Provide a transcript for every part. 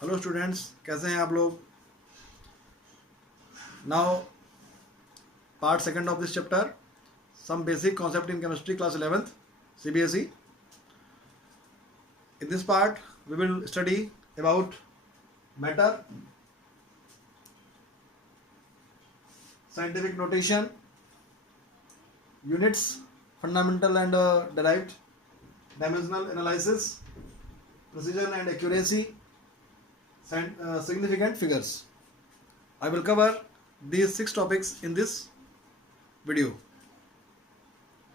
Hello students, कैसे हैं आप लोग। Now part second of this chapter, some basic concept in chemistry, class 11th CBSE. In this part we will study about matter, scientific notation, units, fundamental and derived, dimensional analysis, precision and accuracy, significant figures. I will cover these 6 topics in this video.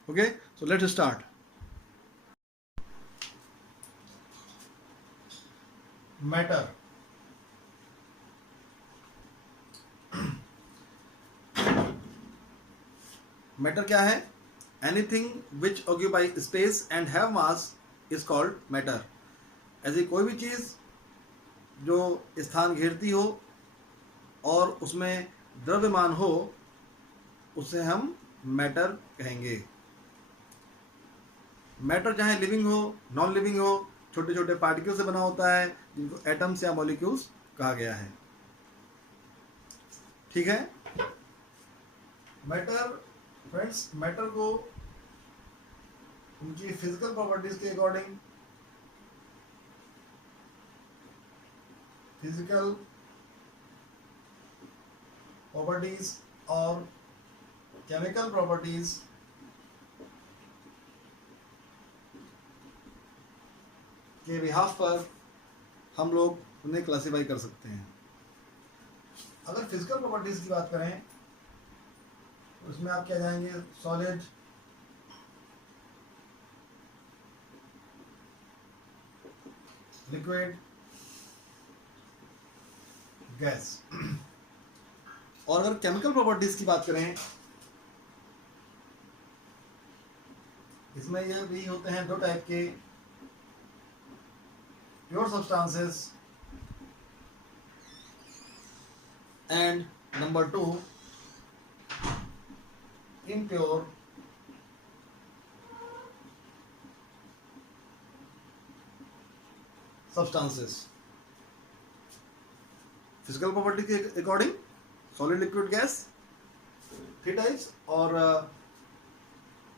Okay, so let's start. Matter. Matter क्या है? Anything which occupy space and have mass is called matter. ऐसी कोई भी चीज़ जो स्थान घेरती हो और उसमें द्रव्यमान हो, उसे हम मैटर कहेंगे. मैटर चाहे लिविंग हो, नॉन लिविंग हो, छोटे छोटे पार्टिकल से बना होता है जिनको एटम्स या मॉलिक्यूल्स कहा गया है. ठीक है. मैटर फ्रेंड्स, मैटर को उनकी फिजिकल प्रॉपर्टीज के अकॉर्डिंग, फिजिकल प्रॉपर्टीज और केमिकल प्रॉपर्टीज के बिहाफ पर हम लोग उन्हें क्लासिफाई कर सकते हैं. अगर फिजिकल प्रॉपर्टीज की बात करें तो उसमें आप क्या जाएंगे? Solid, liquid, gas. और अगर केमिकल प्रॉपर्टीज की बात करें, इसमें यह भी होते हैं दो टाइप के: pure substances and number 2 impure substances. Physical property के according solid, liquid, gas, 3 types. और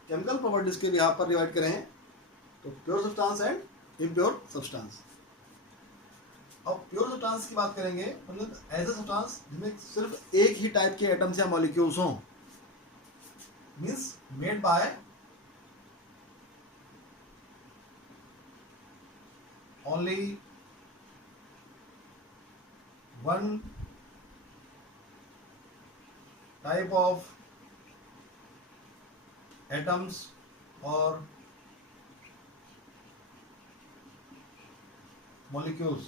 केमिकल प्रॉपर्टीज के भी यहाँ पर डिवाइड करें तो pure substance and impure substance. अब प्योर सब्सटेंस की बात करेंगे मतलब ऐसे सब्सटेंस जिनमें सिर्फ एक ही टाइप के एटम्स या मॉलिक्यूल्स हों, means made by only one type of atoms or molecules.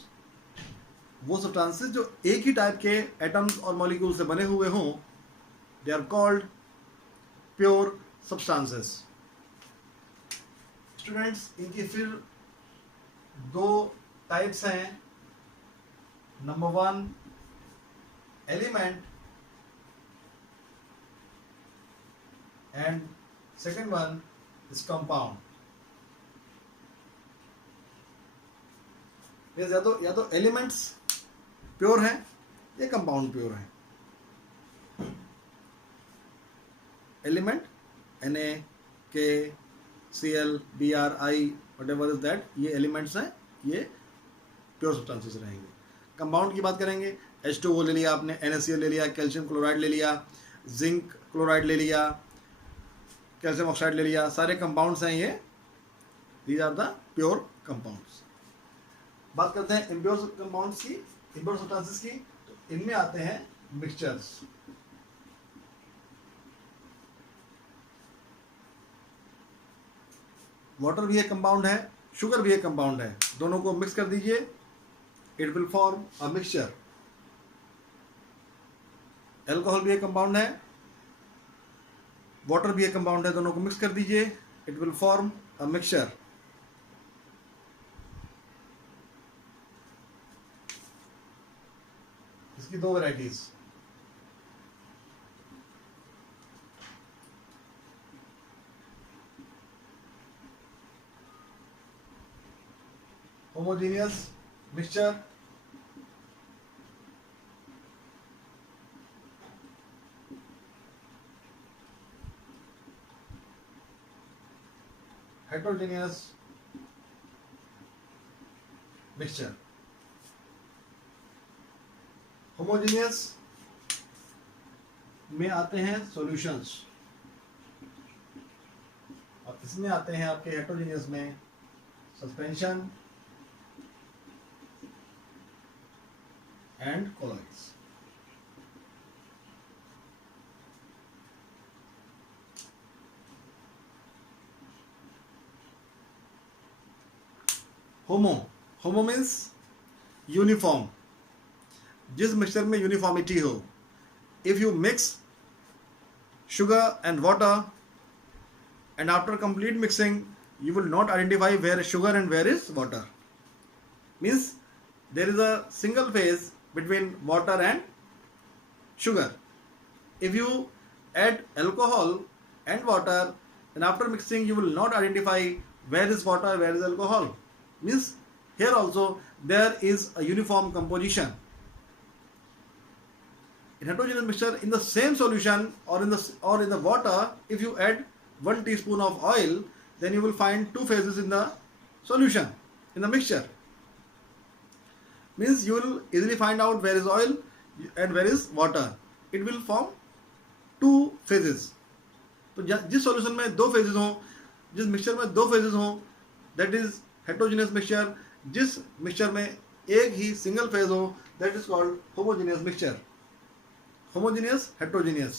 वो सब्सटेंसेस जो एक ही टाइप के एटम्स और मॉलिक्यूल से बने हुए हों, they are called pure substances. Students, इनकी फिर 2 टाइप्स हैं. Number 1 element and second one is compound. या तो एलिमेंट्स प्योर हैं या कंपाउंड प्योर हैं. Element Na, K, Cl, Br, I, whatever is that, ये एलिमेंट्स हैं, ये प्योर सब्सटेंसेस रहेंगे. कंपाउंड की बात करेंगे, H2O ले लिया आपने, NaCl ले लिया, कैल्शियम क्लोराइड ले लिया, जिंक क्लोराइड ले लिया, कैल्शियम ऑक्साइड ले लिया, सारे कंपाउंड्स हैं ये. These are the pure compounds. बात करते हैं इम्प्योर कंपाउंड्स की, इम्प्योर सब्सटेंसेस की. तो इनमें आते हैं मिक्सचर्स. वाटर भी एक कंपाउंड है, शुगर भी एक कंपाउंड है. दोनों को मिक्स कर दीजिए, it will form a mixture. Alcohol भी एक कंपाउंड है, वाटर भी एक कंपाउंड है. दोनों को मिक्स कर दीजिए, it will form a mixture. इसकी 2 varieties. homogeneous mixture heterogeneous mixture. Homogeneous में आते हैं सॉल्यूशंस और इसमें आते हैं आपके हेट्रोजीनियस में suspension and colloids. Homo means uniform, जिस मिक्सचर में यूनिफॉर्मिटी हो। If you mix sugar and water and after complete mixing you will not identify where is sugar and where is water, means there is a single phase between water and sugar. If you add alcohol and water and after mixing you will not identify where is water, where is alcohol, means here also there is a uniform composition. In heterogeneous mixture, in the same solution or in the water, if you add 1 teaspoon of oil, then you will find two phases in the solution, in the mixture. Means you will easily find out where is oil and where is water. It will form two phases. तो जिस solution में दो phases हों, जिस mixture में दो phases हों, that is heterogeneous mixture. जिस mixture में एक ही single phase हो, that is called homogeneous mixture. Homogeneous, heterogeneous,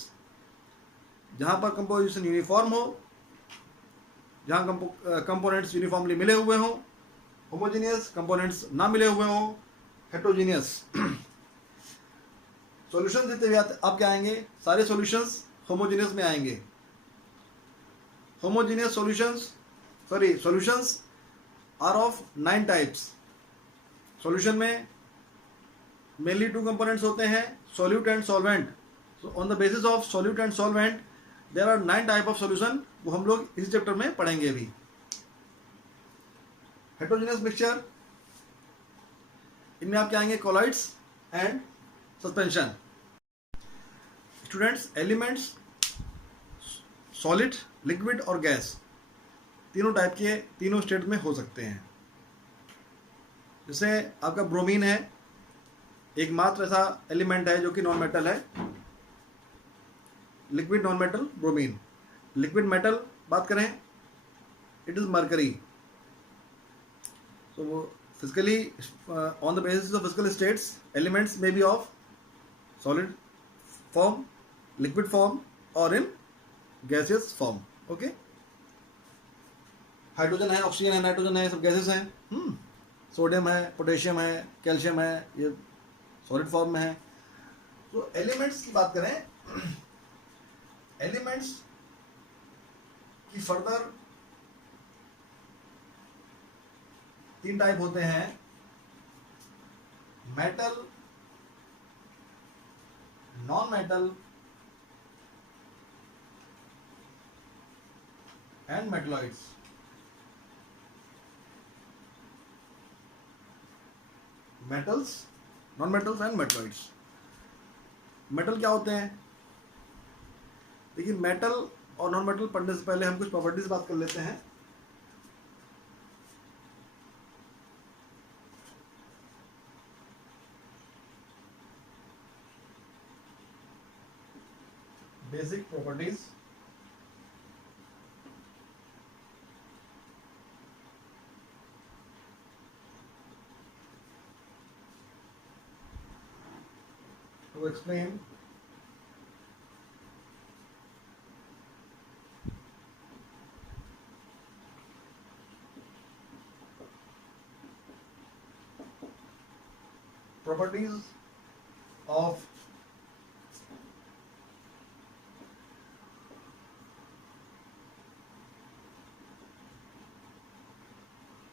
जहां पर कंपोजिशन यूनिफॉर्म हो, जहां कंपोनेंट्स यूनिफॉर्मली मिले हुए हों, होमोजीनियस, कंपोनेंट्स ना मिले हुए हों, हेट्रोजीनियस। सॉल्यूशन जितने भी आपके आएंगे सारे सॉल्यूशंस होमोजीनियस में आएंगे। Homogeneous solutions are of 9 types. Solution में मेनली 2 कंपोनेंट्स होते हैं, solute and solvent. So on the basis of solute and solvent there are 9 type of solution, वो हम लोग इस चैप्टर में पढ़ेंगे अभी। हेट्रोजीनियस मिक्सचर, इनमें आपके आएंगे colloids and suspension. Students, elements solid, liquid और गैस तीनों टाइप के तीनों स्टेट में हो सकते हैं। जैसे आपका ब्रोमीन है, एकमात्र ऐसा एलिमेंट है जो कि नॉन मेटल है, liquid non metal bromine. Liquid metal बात करें, इट इज मरकरी। सो वो physically on the basis of physical states elements may be of solid form, liquid form और in gaseous form. Okay, hydrogen है, oxygen है, nitrogen है, सब gases हैं। Sodium है, पोटेशियम है, कैल्शियम है, ये सॉलिड फॉर्म में है। तो एलिमेंट्स की बात करें, एलिमेंट्स की फर्दर 3 टाइप होते हैं, metal, non metal and metalloids. Metals, non metals and metalloids. Metal क्या होते हैं? देखिए, मेटल और नॉन मेटल पढ़ने से पहले हम कुछ प्रॉपर्टीज बात कर लेते हैं। Basic properties. to explain properties of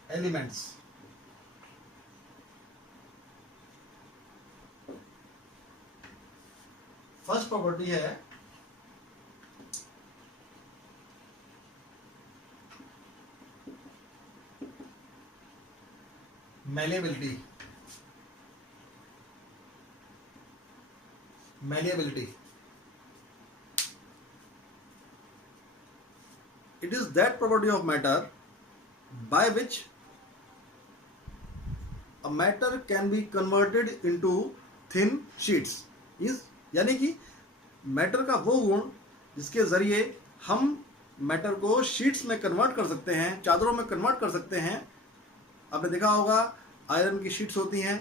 elements। First property है malleability. Malleability, it is that property of matter by which a matter can be converted into thin sheets is, यानी कि मैटर का वो गुण जिसके जरिए हम मैटर को शीट्स में कन्वर्ट कर सकते हैं, चादरों में कन्वर्ट कर सकते हैं। आपने देखा होगा आयरन की शीट्स होती हैं,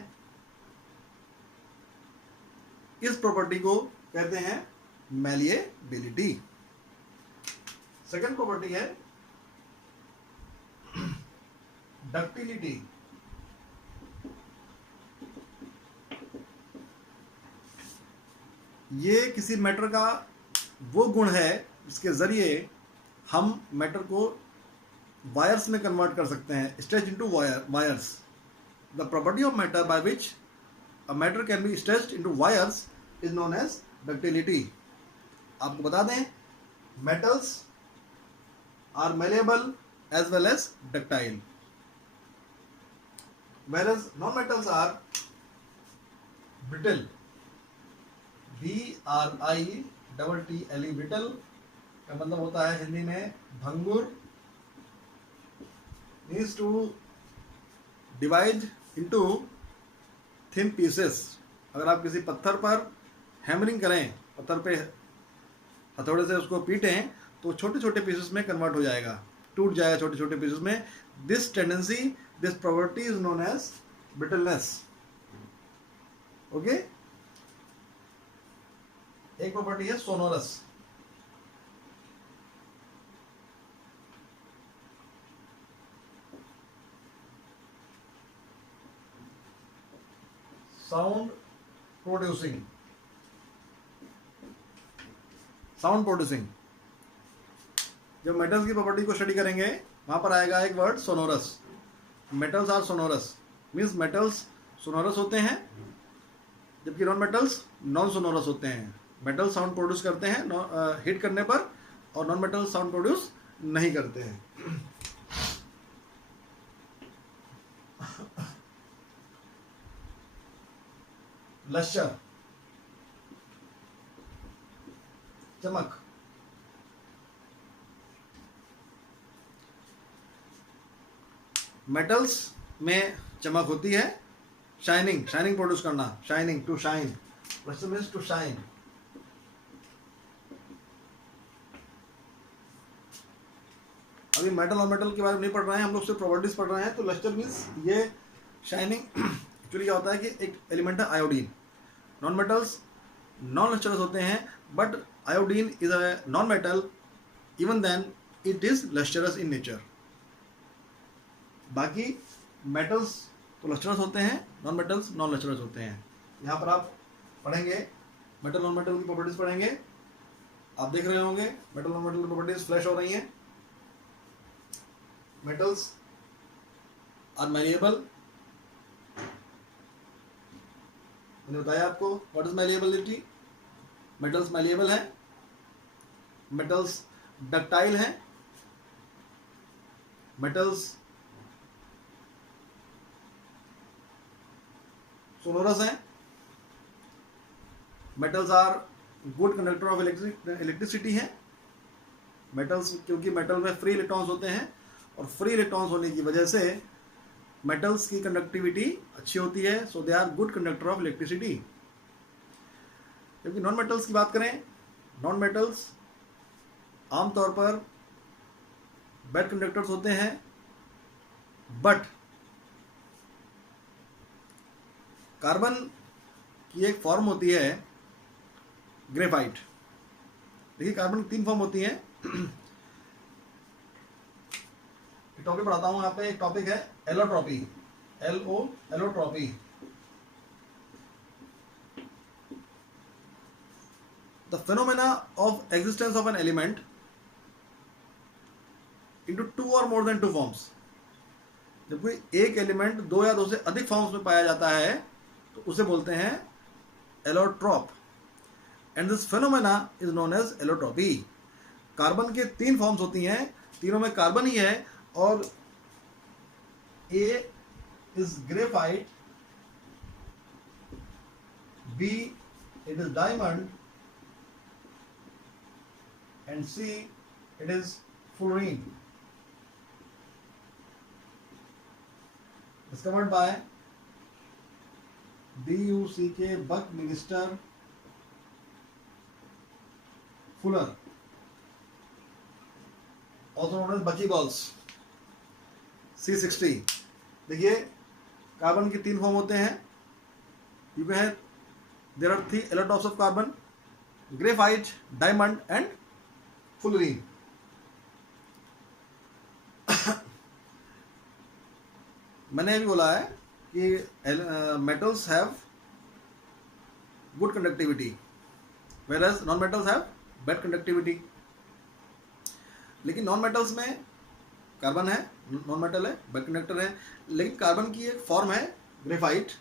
इस प्रॉपर्टी को कहते हैं मैलिएबिलिटी। सेकंड प्रॉपर्टी है डक्टिलिटी। ये किसी मैटर का वो गुण है जिसके जरिए हम मैटर को वायर्स में कन्वर्ट कर सकते हैं, stretch into wires. The property of matter by which a matter can be stretched into wires is known as ductility. आपको बता दें, metals are malleable as well as ductile, whereas non-metals are brittle, BRITTLE, brittle का मतलब होता है हिंदी में भंगुर, means to divide into thin pieces। अगर आप किसी पत्थर पर हैमरिंग करें, पत्थर पे हथौड़े से उसको पीटें तो छोटे छोटे पीसेस में कन्वर्ट हो जाएगा, टूट जाएगा छोटे छोटे पीसेस में। This tendency, this property is known as brittleness. Okay, एक प्रॉपर्टी है sonorous. Sound producing, sound producing. जब मेटल्स की प्रॉपर्टी को स्टडी करेंगे वहां पर आएगा एक word sonorous. Metals are sonorous, means metals sonorous होते हैं जबकि नॉन मेटल्स नॉन सोनोरस होते हैं। मेटल साउंड प्रोड्यूस करते हैं हिट करने पर, और नॉन मेटल साउंड प्रोड्यूस नहीं करते हैं। लश्चर, चमक। मेटल्स में चमक होती है, शाइनिंग, शाइनिंग प्रोड्यूस करना, shining, to shine, lustre means to shine. अभी मेटल और मेटल के बारे में नहीं पढ़ रहे हैं हम लोग, सिर्फ प्रॉपर्टीज पढ़ रहे हैं। तो लश्चर मीन्स ये शाइनिंग। एक्चुअली क्या होता है कि एक एलिमेंट है iodine. Non metals non lustrous होते हैं, but iodine is a non metal, even then it is lustrous in nature. बाकी मेटल्स तो लश्चरस होते हैं, नॉन मेटल्स नॉन लश्चरस होते हैं। यहाँ पर आप पढ़ेंगे मेटल नॉन मेटल की प्रॉपर्टीज पढ़ेंगे। आप देख रहे होंगे मेटल नॉन मेटल की प्रॉपर्टीज फ्लैश हो रही हैं। मेटल्स आर मैलिएबल, मैंने बताया आपको what is malleability. Metals malleable है, मेटल्स डक्टाइल है, मेटल्स सोनोरस है, metals are good conductor of electricity है। मेटल्स, क्योंकि मेटल में फ्री इलेक्ट्रॉन्स होते हैं और फ्री इलेक्ट्रॉन्स होने की वजह से मेटल्स की कंडक्टिविटी अच्छी होती है, so they are good conductor of electricity. जबकि नॉन मेटल्स की बात करें, नॉन मेटल्स आमतौर पर बैड कंडक्टर्स होते हैं, बट कार्बन की एक फॉर्म होती है ग्रेफाइट। देखिए कार्बन की 3 फॉर्म होती हैं। एक टॉपिक पढ़ाता हूं यहाँ पे, एक टॉपिक है allotropy, allotropy. The phenomena of existence of an element into 2 और मोर देन 2 फॉर्म्स। जब कोई एक एलिमेंट 2 या 2 से अधिक फॉर्म्स में पाया जाता है तो उसे बोलते हैं allotrope, and this phenomena is known as allotropy. Carbon के 3 फॉर्म्स होती हैं, तीनों में कार्बन ही है, और A is graphite, B it is diamond, and C it is fluorine. discovered by BUCK Buckminster Fuller, also known as buckyballs, C60। देखिए carbon की 3 फॉर्म होते हैं। You can have there are 3 electrons of carbon, graphite, diamond and fullerene. मैंने अभी बोला है कि metals have good conductivity whereas non metals have bad conductivity. लेकिन नॉन मेटल्स में कार्बन है, नॉन मेटल है, बैड कंडक्टर है। लेकिन कार्बन की एक फॉर्म है ग्रेफाइट।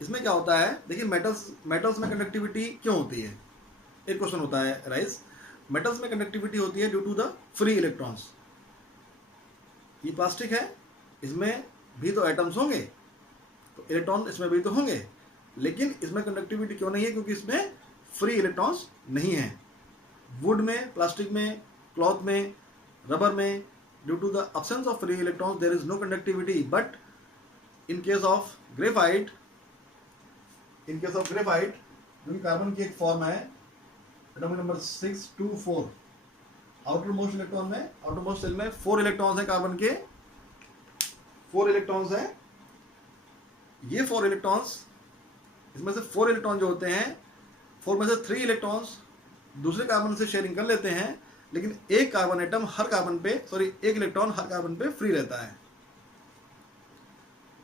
इसमें क्या होता है, देखिए मेटल्स में कंडक्टिविटी क्यों होती है, एक क्वेश्चन होता है राइज। मेटल्स में कंडक्टिविटी होती है due to the free electrons. ये प्लास्टिक है, इसमें भी तो एटम्स होंगे, तो इलेक्ट्रॉन इसमें भी तो होंगे, लेकिन इसमें कंडक्टिविटी क्यों नहीं है, क्योंकि इसमें फ्री इलेक्ट्रॉन्स नहीं है। वुड में, प्लास्टिक में, क्लॉथ में, रबर में, due to the absence of free electrons there is no conductivity. But in case of graphite, जो कि कार्बन की एक फॉर्म है, atomic number 624, outer most electron में, आउटर मोस्ट सेल में 4 इलेक्ट्रॉन्स हैं कार्बन के, 4 इलेक्ट्रॉन्स हैं। ये 4 इलेक्ट्रॉन्स, इसमें से 4 इलेक्ट्रॉन जो होते हैं, 4 में से 3 इलेक्ट्रॉन्स दूसरे कार्बन से शेयरिंग कर लेते हैं, लेकिन एक कार्बन एटम हर कार्बन पे, एक इलेक्ट्रॉन हर कार्बन पे फ्री रहता है।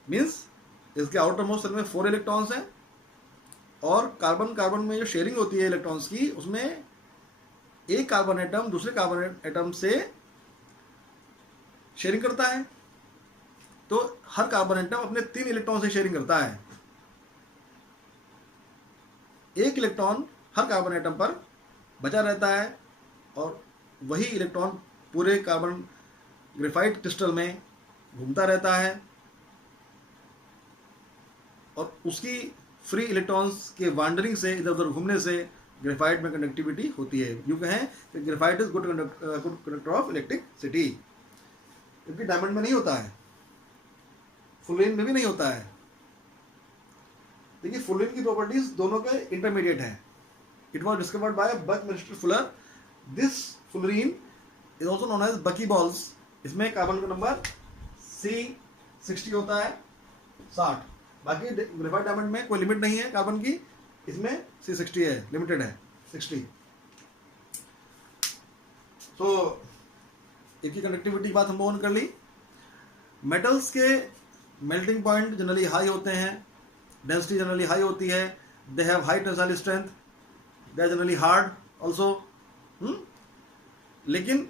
मींस इसके आउटर मोस्ट सेल में 4 इलेक्ट्रॉन्स हैं, और कार्बन में जो शेयरिंग होती है इलेक्ट्रॉन्स की, उसमें एक कार्बन एटम दूसरे कार्बन एटम से शेयरिंग करता है। तो हर कार्बन एटम अपने 3 इलेक्ट्रॉन से शेयरिंग करता है। एक इलेक्ट्रॉन हर कार्बन एटम पर बचा रहता है, और वही इलेक्ट्रॉन पूरे कार्बन ग्रेफाइट क्रिस्टल में घूमता रहता है, और उसकी फ्री इलेक्ट्रॉन्स के वांडरिंग से, इधर उधर घूमने से ग्रेफाइट में कंडक्टिविटी होती है। यूं कहें कि graphite is good conductor of electricity. क्योंकि डायमंड में नहीं होता है, फुलरीन में भी नहीं होता है। देखिए फुलरीन की प्रॉपर्टीज दोनों के इंटरमीडिएट है। It was discovered by Buckminster Fuller. This fullerene is also known as buckyballs. इसमें कार्बन का नंबर C60 होता है, 60। बाकी ग्रेफाइट डायमंड में कोई लिमिट नहीं है कार्बन की, इसमें C60 है, लिमिटेड है 60। तो इसकी कंडक्टिविटी की बात हम लोगों ने कर ली। मेटल्स के मेल्टिंग पॉइंट जनरली हाई होते हैं, डेंसिटी जनरली हाई होती है, they have high tensile strength, they are generally hard also. लेकिन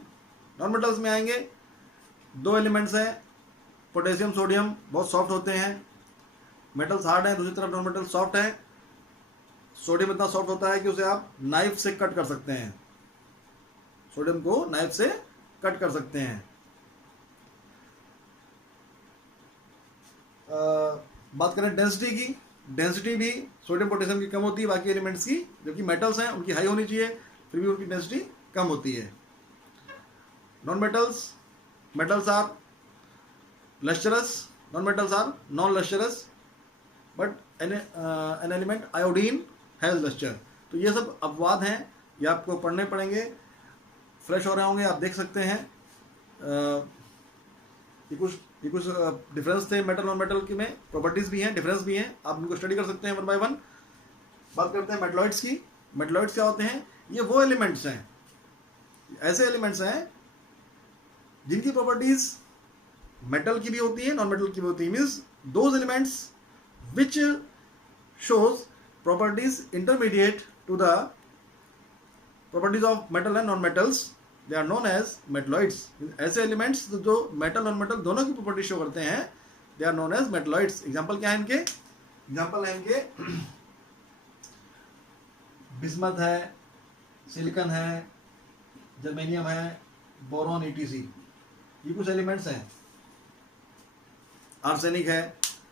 नॉन मेटल्स में आएंगे, 2 एलिमेंट्स हैं, पोटेशियम सोडियम, बहुत सॉफ्ट होते हैं। मेटल्स हार्ड हैं, दूसरी तरफ नॉन मेटल सॉफ्ट है। सोडियम इतना सॉफ्ट होता है कि उसे आप नाइफ से कट कर सकते हैं, सोडियम को नाइफ से कट कर सकते हैं। बात करें डेंसिटी की, डेंसिटी भी सोडियम पोटेशियम की कम होती है बाकी एलिमेंट्स की, जबकि मेटल्स हैं उनकी हाई होनी चाहिए, फिर भी उनकी डेंसिटी कम होती है। Non metals are lustrous, non metals are non lustrous, but an element iodine has lustre. तो ये सब अपवाद हैं, ये आपको पढ़ने पड़ेंगे, फ्रेश हो रहे होंगे, आप देख सकते हैं। ये कुछ डिफरेंस थे मेटल नॉन मेटल की में, प्रॉपर्टीज भी हैं, डिफरेंस भी हैं, आप इनको स्टडी कर सकते हैं 1 by 1। बात करते हैं मेटलॉइड्स की। मेटलॉइड्स क्या होते हैं? ये वो एलिमेंट्स हैं, ऐसे एलिमेंट्स हैं जिनकी प्रॉपर्टीज मेटल की भी होती है, नॉन मेटल की भी होती है। Means those elements which shows properties intermediate to the properties of metal and non metals, they are known as metalloids. ऐसे एलिमेंट्स जो मेटल नॉन मेटल दोनों की प्रॉपर्टी शो करते हैं, they are known as metalloids. Example क्या है इनके? Example है इनके बिस्मथ है, सिलिकॉन है, जर्मेनियम है, बोरॉन, ETC, ये कुछ एलिमेंट्स हैं। आर्सेनिक है,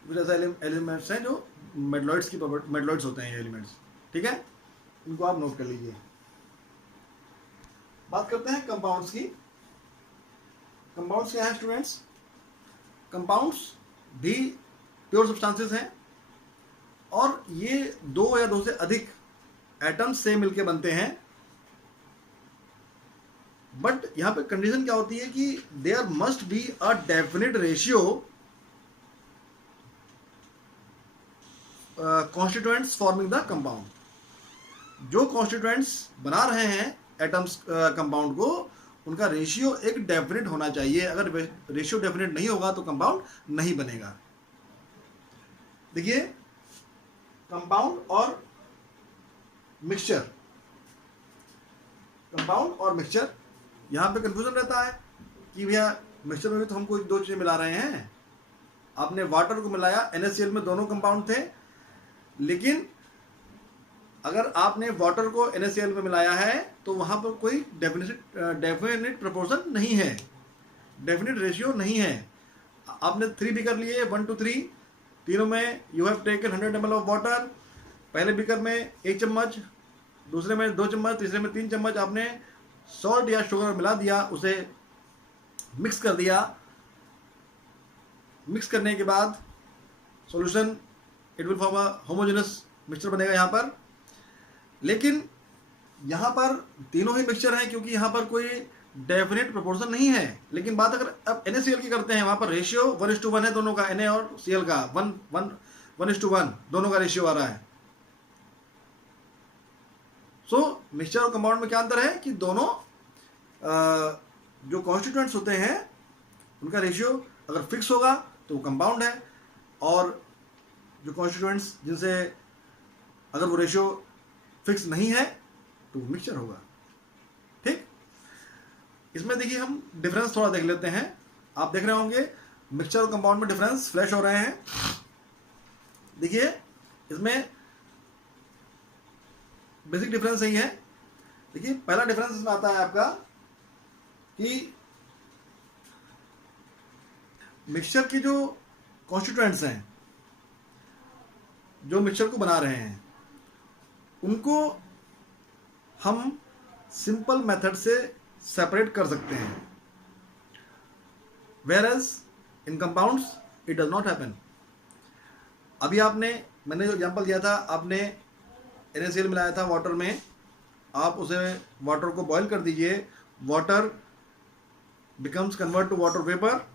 कुछ ऐसे एलिमेंट्स हैं जो मेटलॉइड्स की मेटलॉइड्स होते हैं ये एलिमेंट्स। ठीक है, इनको आप नोट कर लीजिए। बात करते हैं कंपाउंड्स की। कंपाउंड्स क्या है स्टूडेंट्स? कंपाउंड्स भी प्योर सब्सटेंसेस हैं, और ये दो या दो से अधिक एटम्स से मिलके बनते हैं। बट यहां पे कंडीशन क्या होती है कि there must be a definite ratio constituents forming the compound. जो कॉन्स्टिट्यूएंट्स बना रहे हैं एटम्स कंपाउंड को, उनका रेशियो एक डेफिनेट होना चाहिए। अगर रेशियो डेफिनेट नहीं होगा तो कंपाउंड नहीं बनेगा। देखिए, कंपाउंड और मिक्सचर, कंपाउंड और मिक्सचर, यहाँ पे कंफ्यूजन रहता है कि भैया मिक्सचर में भी तो हम कोई दो चीज़ें मिला रहे हैं। आपने वाटर को मिलाया, NaCl में दोनों कंपाउंड थे, लेकिन अगर आपने वाटर को NaCl में मिलाया है तो वहाँ पर कोई डेफिनेट प्रोपोर्शन नहीं है, डेफिनेट रेशियो नहीं है। आपने 3 बीकर लिए, 1 to 3, तीनों में you have taken 100 ml of water. पहले बीकर में 1 चम्मच, दूसरे में 2 चम्मच, तीसरे में 3 चम्मच आपने सॉल्ट या शुगर मिला दिया, उसे मिक्स कर दिया। मिक्स करने के बाद solution, it will form a homogeneous mixture बनेगा यहाँ पर। लेकिन यहाँ पर तीनों ही मिक्सचर हैं क्योंकि यहाँ पर कोई डेफिनेट प्रोपोर्शन नहीं है। लेकिन बात अगर अब NaCl की करते हैं, वहाँ पर रेशियो 1:1 है दोनों का, Na और Cl का 1:1 दोनों का रेशियो आ रहा है। सो मिक्सचर और कंपाउंड में क्या अंतर है कि दोनों जो कॉन्स्टिट्यूएंट्स होते हैं उनका रेशियो अगर फिक्स होगा तो वो कंपाउंड है, और जो कॉन्स्टिट्यूएंट्स जिनसे अगर वो रेशियो फिक्स नहीं है तो वो मिक्सचर होगा। ठीक, इसमें देखिए हम डिफरेंस थोड़ा देख लेते हैं। आप देख रहे होंगे मिक्सचर और कंपाउंड में डिफरेंस फ्लैश हो रहे हैं। देखिए, इसमें बेसिक डिफरेंस यही है। देखिए, पहला डिफरेंस इसमें आता है आपका कि मिक्सचर की जो कॉन्स्टिट्यूएंट्स हैं, जो मिक्सचर को बना रहे हैं, उनको हम सिंपल मेथड से सेपरेट कर सकते हैं, whereas in compounds it does not happen. अभी मैंने जो एग्जांपल दिया था, आपने NaCl मिलाया था वाटर में, आप उसे वाटर को बॉईल कर दीजिए, water becomes convert to water vapour,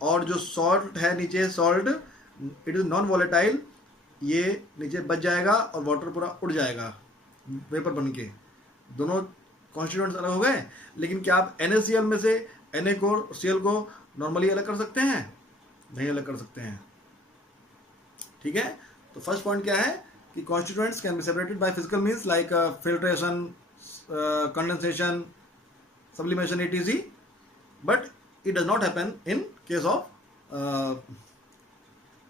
और जो सॉल्ट है नीचे, salt it is non volatile, ये नीचे बच जाएगा और वाटर पूरा उड़ जाएगा वेपर बन के। दोनों कॉन्स्टिट्यूएंट्स अलग हो गए। लेकिन क्या आप NaCl में से Na को, Cl को नॉर्मली अलग कर सकते हैं? नहीं अलग कर सकते हैं। ठीक है, तो फर्स्ट पॉइंट क्या है कि constituents can be separated by physical means like filtration, condensation, sublimation, etc. But it does not happen in case of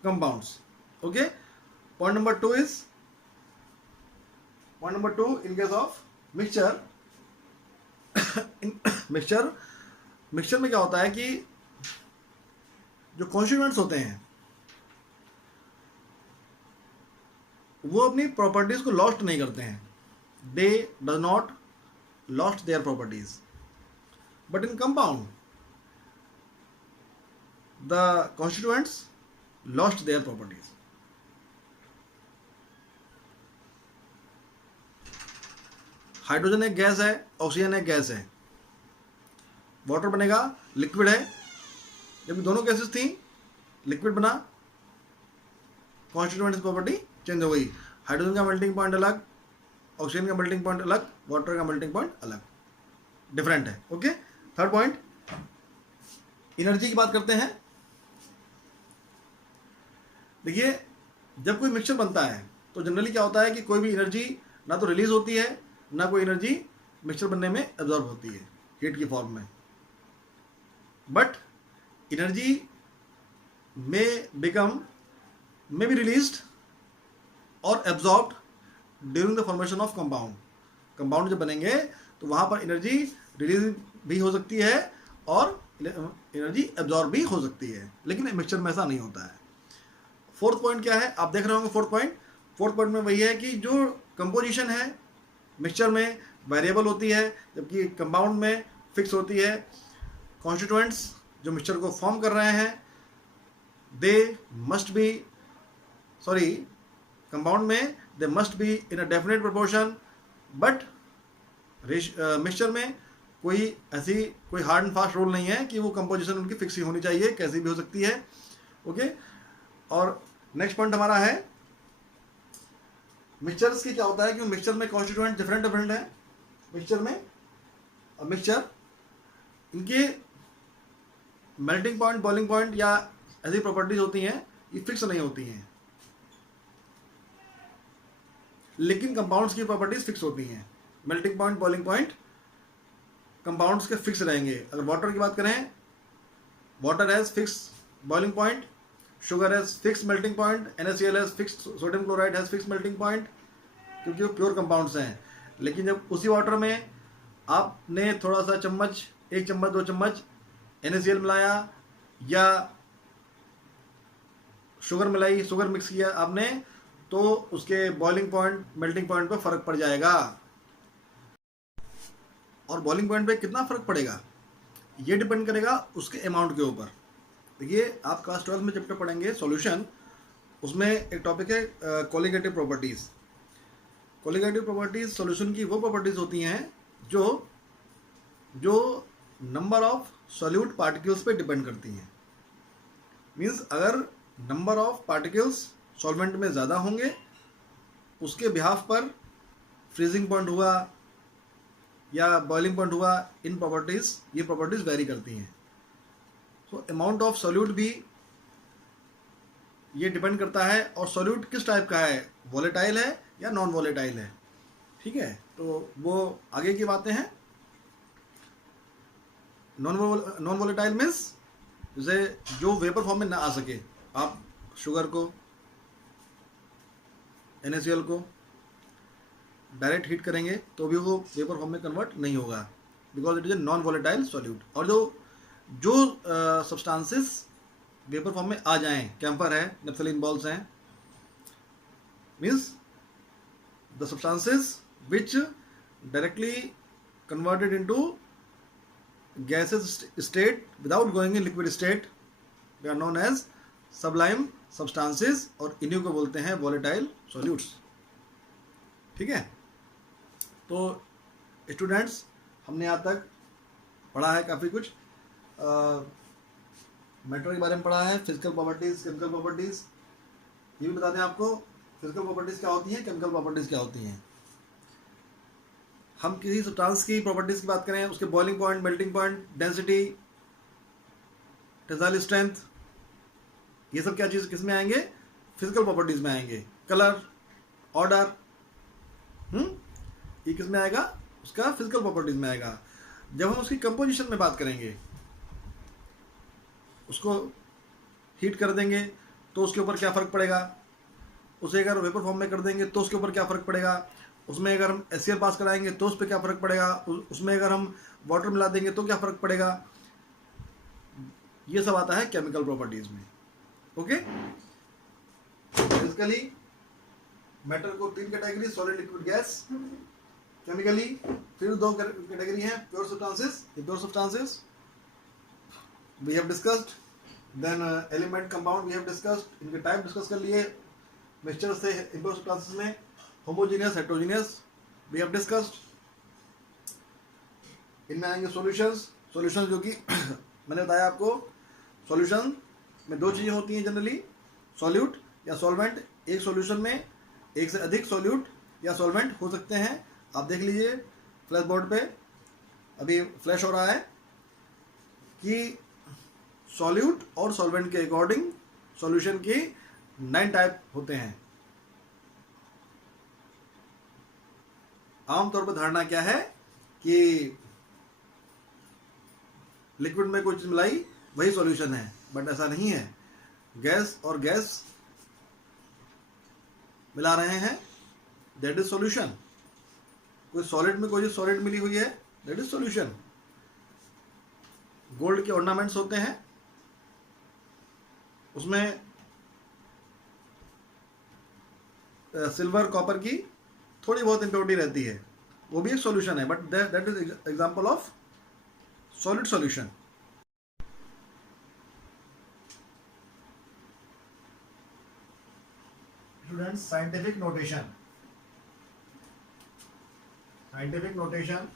compounds. Okay. Point number two, in case of mixture. in mixture में क्या होता है कि जो constituents होते हैं वो अपनी प्रॉपर्टीज को लॉस्ट नहीं करते हैं, दे does not lost their properties. But in compound the constituents lost their properties. Hydrogen एक गैस है, ऑक्सीजन एक गैस है, वाटर बनेगा, लिक्विड है। जब दोनों गैसेस थी, लिक्विड बना, कॉन्स्टिट्यूएंट्स प्रॉपर्टी चेंज हो गई। हाइड्रोजन का मेल्टिंग पॉइंट अलग, ऑक्सीजन का मेल्टिंग पॉइंट अलग, वाटर का मेल्टिंग पॉइंट अलग, डिफरेंट है। ओके। थर्ड पॉइंट, एनर्जी की बात करते हैं। देखिए, जब कोई मिक्सचर बनता है तो जनरली क्या होता है कि कोई भी एनर्जी ना तो रिलीज होती है, ना कोई एनर्जी मिक्सचर बनने में एब्जॉर्ब होती है हीट की फॉर्म में। But energy may be released और absorbed during the formation of compound. Compound जब बनेंगे तो वहाँ पर एनर्जी रिलीज भी हो सकती है और एनर्जी एब्जॉर्ब भी हो सकती है, लेकिन मिक्सचर में ऐसा नहीं होता है। फोर्थ पॉइंट क्या है, आप देख रहे होंगे फोर्थ पॉइंट में वही है कि जो कंपोजिशन है मिक्सचर में वेरिएबल होती है, जबकि कंपाउंड में फिक्स होती है। कॉन्स्टिट्यूएंट्स जो मिक्सचर को फॉर्म कर रहे हैं they must be, sorry, compound में they must be in a definite proportion, but mixture में कोई हार्ड एंड फास्ट रूल नहीं है कि वो कंपोजिशन उनकी फिक्स ही होनी चाहिए, कैसी भी हो सकती है। ओके, और नेक्स्ट पॉइंट हमारा है मिक्सचर्स की क्या होता है कि मिक्सचर में कॉन्स्टिट्यूएंट डिफरेंट डिफरेंट है। मिक्सचर में मिक्सचर इनके मेल्टिंग पॉइंट, बॉइलिंग पॉइंट या ऐसी प्रॉपर्टीज होती हैं, ये फिक्स नहीं होती हैं, लेकिन कंपाउंड्स की प्रॉपर्टीज फिक्स होती हैं। Melting point, boiling point compounds के फिक्स रहेंगे। अगर वाटर की बात करें, water has fix boiling point, sugar has fix melting point, NaCl has fix, sodium chloride has fix melting point, क्योंकि वो प्योर कंपाउंड्स हैं। लेकिन जब उसी वाटर में आपने थोड़ा सा चम्मच, 1 चम्मच 2 चम्मच NaCl मिलाया या शुगर मिलाई, शुगर मिक्स किया आपने, तो उसके बॉइलिंग पॉइंट, मेल्टिंग पॉइंट पर फर्क पड़ जाएगा। और बॉइलिंग पॉइंट पे कितना फर्क पड़ेगा ये डिपेंड करेगा उसके अमाउंट के ऊपर। देखिए, आप क्लास 12 में चैप्टर पढ़ेंगे सॉल्यूशन, उसमें एक टॉपिक है colligative properties. Colligative properties solution की वो प्रॉपर्टीज होती हैं जो नंबर ऑफ सॉल्यूट पार्टिकल्स पे डिपेंड करती हैं। मींस अगर नंबर ऑफ पार्टिकल्स सॉल्वेंट में ज़्यादा होंगे, उसके बिहाफ पर फ्रीजिंग पॉइंट हुआ या बॉइलिंग पॉइंट हुआ, इन प्रॉपर्टीज, ये प्रॉपर्टीज वेरी करती हैं। तो अमाउंट ऑफ सॉल्यूट भी ये डिपेंड करता है, और सॉल्यूट किस टाइप का है, वॉलेटाइल है या नॉन वॉलेटाइल है। ठीक है, तो वो आगे की बातें हैं। नॉन वॉलेटाइल मीन्स जैसे जो वेपर फॉर्म में ना आ सके। आप शुगर को, NaCl को डायरेक्ट हीट करेंगे तो भी वो वेपर फॉर्म में कन्वर्ट नहीं होगा, because it is a non volatile solute. और जो सब्सटेंसेस वेपर फॉर्म में आ जाएं, कैम्फर है, नेफ्थलीन बॉल्स हैं, means the substances which directly converted into gaseous state without going in liquid state, they are known as sublime substances, और इन्हीं को बोलते हैं volatile solutes। ठीक है, तो स्टूडेंट्स, हमने यहाँ तक पढ़ा है काफ़ी कुछ, मैटर के बारे में पढ़ा है, फिजिकल प्रॉपर्टीज, केमिकल प्रॉपर्टीज। ये भी बता दें आपको फिजिकल प्रॉपर्टीज क्या होती हैं, केमिकल प्रॉपर्टीज क्या होती हैं। हम किसी सब्सटेंस की प्रॉपर्टीज की बात करें, उसके boiling point, melting point, density, tensile strength, ये सब क्या चीज़ किस में आएंगे, फिजिकल प्रॉपर्टीज में आएंगे। कलर, ऑर्डर, ये किस में आएगा, उसका फिजिकल प्रॉपर्टीज में आएगा। जब हम उसकी कंपोजिशन में बात करेंगे, उसको हीट कर देंगे तो उसके ऊपर क्या फ़र्क पड़ेगा, उसे अगर वेपर फॉर्म में कर देंगे तो उसके ऊपर क्या फ़र्क पड़ेगा, उसमें अगर हम HCl पास कराएंगे तो उस पर क्या फ़र्क पड़ेगा, उसमें अगर हम वाटर मिला देंगे तो क्या फ़र्क पड़ेगा। ये सब आता है केमिकल प्रॉपर्टीज में। ओके, फिजिकली मैटर को 3 category, solid, liquid, gas. Chemically फिर 2 कैटेगरी हैं, pure substances, pure substances we have discussed, then element, compound we have discussed, इनके टाइप डिस्कस कर लिए। मिक्सचर से इम्प्योर सब्सटेंसेस में homogeneous, heterogeneous we have discussed. इनमें आएंगे सॉल्यूशंस, जो कि मैंने बताया आपको, सॉल्यूशन में 2 चीज़ें होती हैं जनरली, सॉल्यूट या सॉल्वेंट। एक सॉल्यूशन में एक से अधिक सॉल्यूट या सॉल्वेंट हो सकते हैं। आप देख लीजिए फ्लैश बोर्ड पे, अभी फ्लैश हो रहा है कि सॉल्यूट और सॉल्वेंट के अकॉर्डिंग सॉल्यूशन की 9 टाइप होते हैं। आमतौर पर धारणा क्या है कि लिक्विड में कोई चीज मिलाई वही सॉल्यूशन है, बट ऐसा नहीं है। गैस और गैस मिला रहे हैं, दैट इज सॉल्यूशन। कोई सॉलिड में कोई चीज सॉलिड मिली हुई है, दैट इज सॉल्यूशन। गोल्ड के ऑर्नामेंट्स होते हैं, उसमें सिल्वर, कॉपर की थोड़ी बहुत इम्प्योरिटी रहती है, वो भी एक सॉल्यूशन है, but that is example of solid solution. Students scientific notation, scientific notation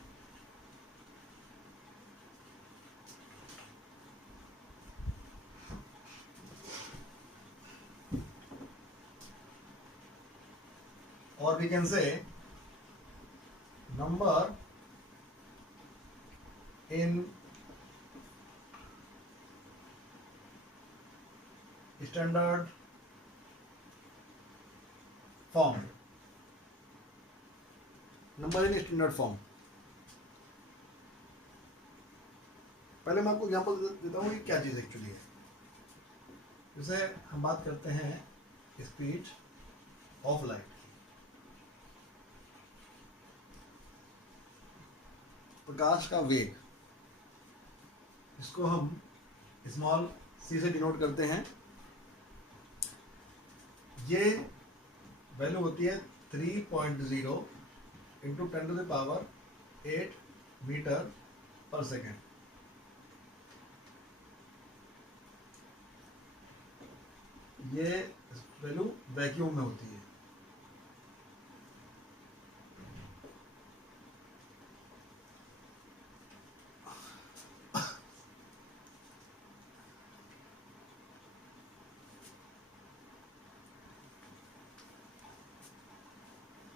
or we can say number in standard form, number in standard form. पहले मैं आपको एग्जांपल देता हूँ कि क्या चीज़ एक्चुअली है। जैसे हम बात करते हैं स्पीड ऑफ लाइट, प्रकाश का वेग, इसको हम स्मॉल सी से डिनोट करते हैं। ये वैल्यू होती है 3.0 इंटू 10⁸ मीटर पर सेकेंड। ये वैल्यू वैक्यूम में होती है।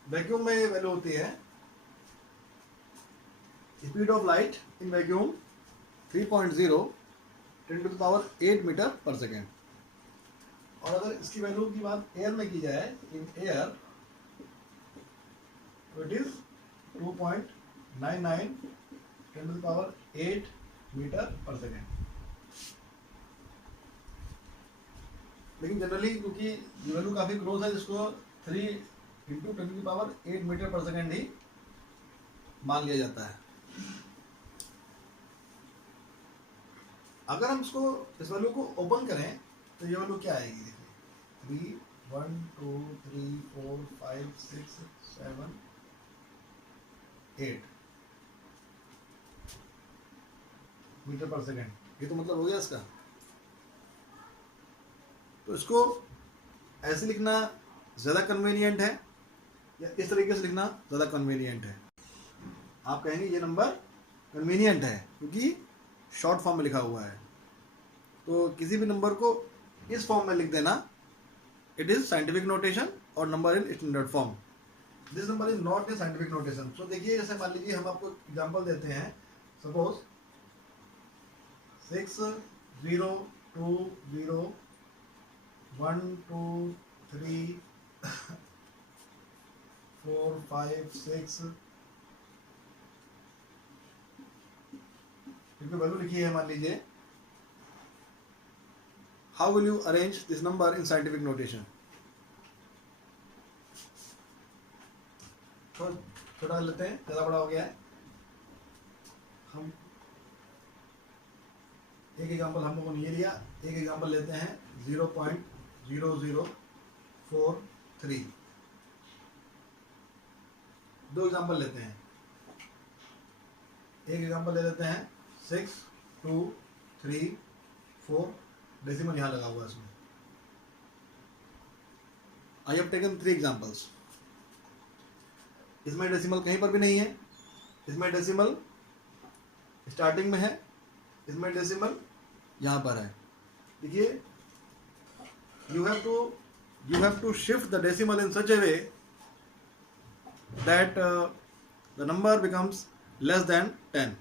वैक्यूम में ये वैल्यू होती है speed of light in vacuum 3.0 10⁸ metre पर सेकेंड। और अगर इसकी वैल्यू की बात एयर में की जाए, इन एयर, तो इट इज 2.99 10⁸ मीटर पर सेकेंड। लेकिन जनरली क्योंकि वैल्यू काफी क्लोज है, जिसको 3 इंटू 10⁸ मीटर पर सेकेंड ही मान लिया जाता है। अगर हम इसको इस वैल्यू को ओपन करें तो ये वैल्यू क्या आएगी? देखिए 3 1 2 3 4 5 6 7 8 मीटर पर सेकेंड। ये तो मतलब हो गया इसका। तो इसको ऐसे लिखना ज़्यादा कन्वीनियंट है या इस तरीके से लिखना ज़्यादा कन्वीनियंट है? आप कहेंगे ये नंबर कन्वीनियंट है क्योंकि शॉर्ट फॉर्म में लिखा हुआ है। तो किसी भी नंबर को इस फॉर्म में लिख देना, इट इज साइंटिफिक नोटेशन और number in standard form. This number is not a scientific notation. So देखिए, जैसे मान लीजिए हम आपको एग्जांपल देते हैं, सपोज 6 0 2 0 1 2 3 4 5 6, क्योंकि वैल्यू लिखी है मान लीजिए। How will you arrange this number in scientific notation? छोटा लेते हैं, ज़्यादा बड़ा हो गया है। हम एक एग्जांपल हम लोगों ने ये लिया, एक एग्जांपल लेते हैं 0.0043। दो एग्जांपल लेते हैं। एक एग्जांपल ले लेते हैं 6 2 3 4, डेसिमल यहाँ लगा हुआ है इसमें। I have taken 3 examples. इसमें डेसिमल कहीं पर भी नहीं है, इसमें डेसिमल स्टार्टिंग में है, इसमें डेसिमल यहाँ पर है। देखिए, you have to shift the decimal in such a way that the number becomes less than 10.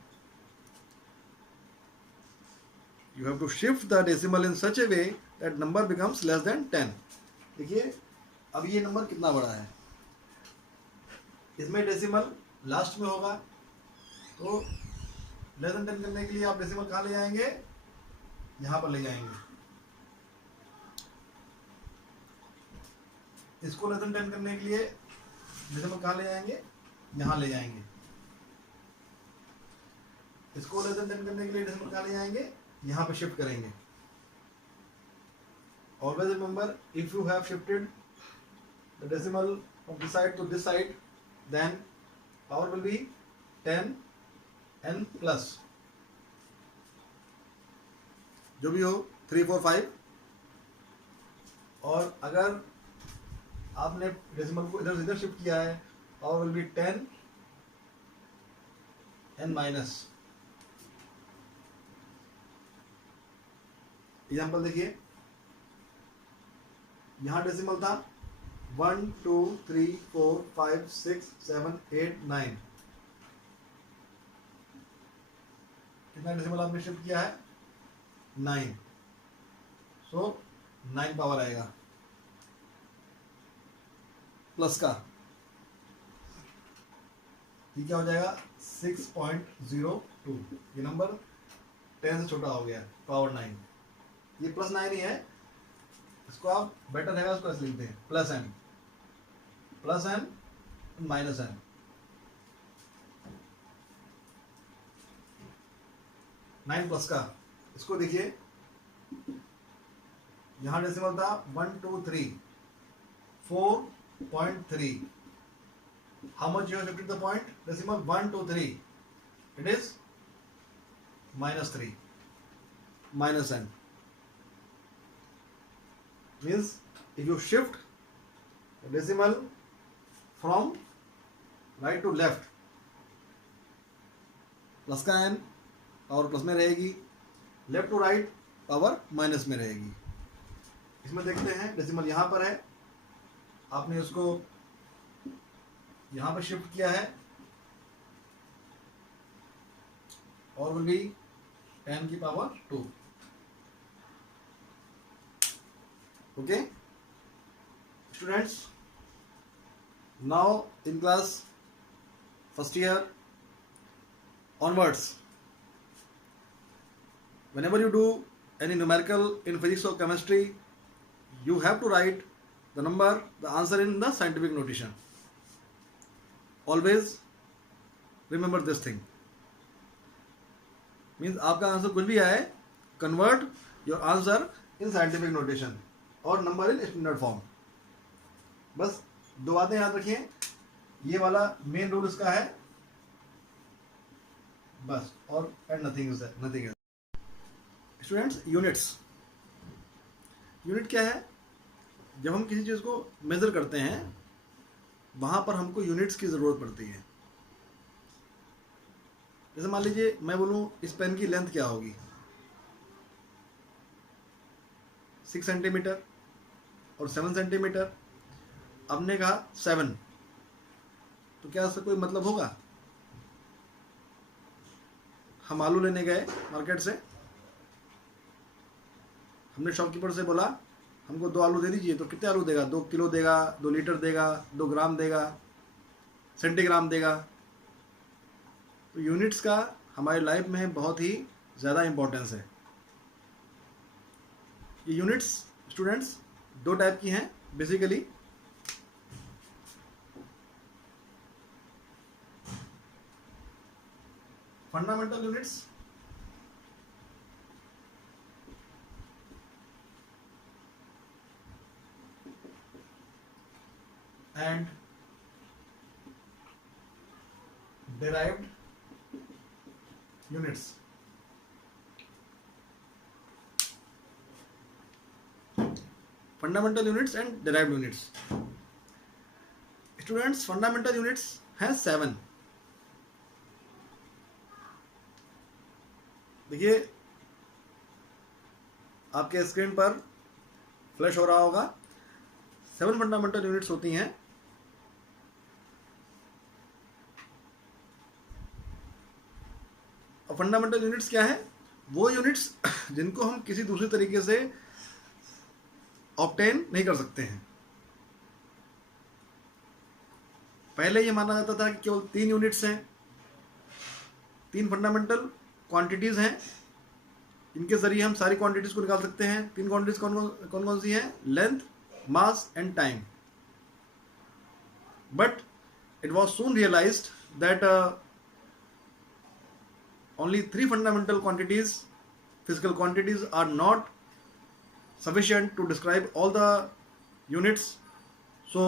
You have to shift the decimal in such a way that number becomes less than 10. देखिए, अब ये number कितना बड़ा है, इसमें decimal last में होगा, तो लेस देन 10 करने के लिए आप डेसिमल कहाँ ले जाएंगे? यहाँ पर ले जाएंगे। इसको लेस देन 10 करने के लिए डेसिमल कहाँ ले जाएंगे? यहाँ ले जाएंगे। इसको लेस देन 10 करने के लिए डेसिमल कहाँ ले जाएंगे? यहाँ पे शिफ्ट करेंगे। Always remember, if you have shifted the decimal from this side to this side, then power will be 10 n plus जो भी हो 3 4 5। और अगर आपने डेसिमल को इधर से इधर शिफ्ट किया है, और will be 10 n minus. Example देखिए, यहां डेसिमल था 1 2 3 4 5 6 7 8 9। कितना डेसिमल आपने शिफ्ट किया है? 9। सो 9 पावर आएगा प्लस का, ये क्या हो जाएगा? 6.02। ये नंबर 10 से छोटा हो गया, पावर 9। ये प्लस 9 ही है, इसको आप बेटर रहेगा, इसको ऐसे लिखते हैं plus n minus n। Nine plus का, इसको देखिए, यहां डेसिमल था 1 2 3 4.3। How much you have shifted the point? Decimal 1 2 3. It is minus 3. Minus n. Means if you shift the decimal from right to left, plus का n power plus में रहेगी, left to right power minus में रहेगी। इसमें देखते हैं decimal यहाँ पर है, आपने उसको यहां पर शिफ्ट किया है, और विल बी 10 की power 2। Okay students, now in class first year onwards, whenever you do any numerical in physics or chemistry, you have to write the answer in the scientific notation. Always remember this thing. Means आपका answer कुछ भी आए, convert your answer in scientific notation और number in standard form. बस दो बातें याद रखिए, ये वाला मेन रूल इसका है बस, और and nothing else. Students, unit क्या है? जब हम किसी चीज़ को मेजर करते हैं वहां पर हमको यूनिट्स की ज़रूरत पड़ती है। जैसे मान लीजिए मैं बोलूं इस पेन की लेंथ क्या होगी, 6 सेंटीमीटर और 7 सेंटीमीटर। आपने कहा 7, तो क्या उससे कोई मतलब होगा? हम आलू लेने गए मार्केट से, हमने शॉपकीपर से बोला हमको 2 आलू दे दीजिए, तो कितने आलू देगा? 2 किलो देगा, 2 लीटर देगा, 2 ग्राम देगा, सेंटीग्राम देगा। तो यूनिट्स का हमारी लाइफ में बहुत ही ज़्यादा इम्पोर्टेंस है। ये यूनिट्स स्टूडेंट्स 2 टाइप की हैं basically. Fundamental units and derived units. Fundamental units and derived units. Students, fundamental units has 7. देखिए आपके स्क्रीन पर फ्लैश हो रहा होगा, 7 फंडामेंटल यूनिट्स होती हैं। और फंडामेंटल यूनिट्स क्या है? वो यूनिट्स जिनको हम किसी दूसरे तरीके से ऑब्टेन नहीं कर सकते हैं। पहले ये माना जाता था कि केवल 3 यूनिट्स हैं, 3 फंडामेंटल क्वांटिटीज हैं, इनके जरिए हम सारी क्वांटिटीज को निकाल सकते हैं। 3 क्वांटिटीज कौन कौन सी हैं? Length, mass and time. But it was soon realized that only 3 fundamental quantities, physical quantities, are not sufficient to describe all the units. So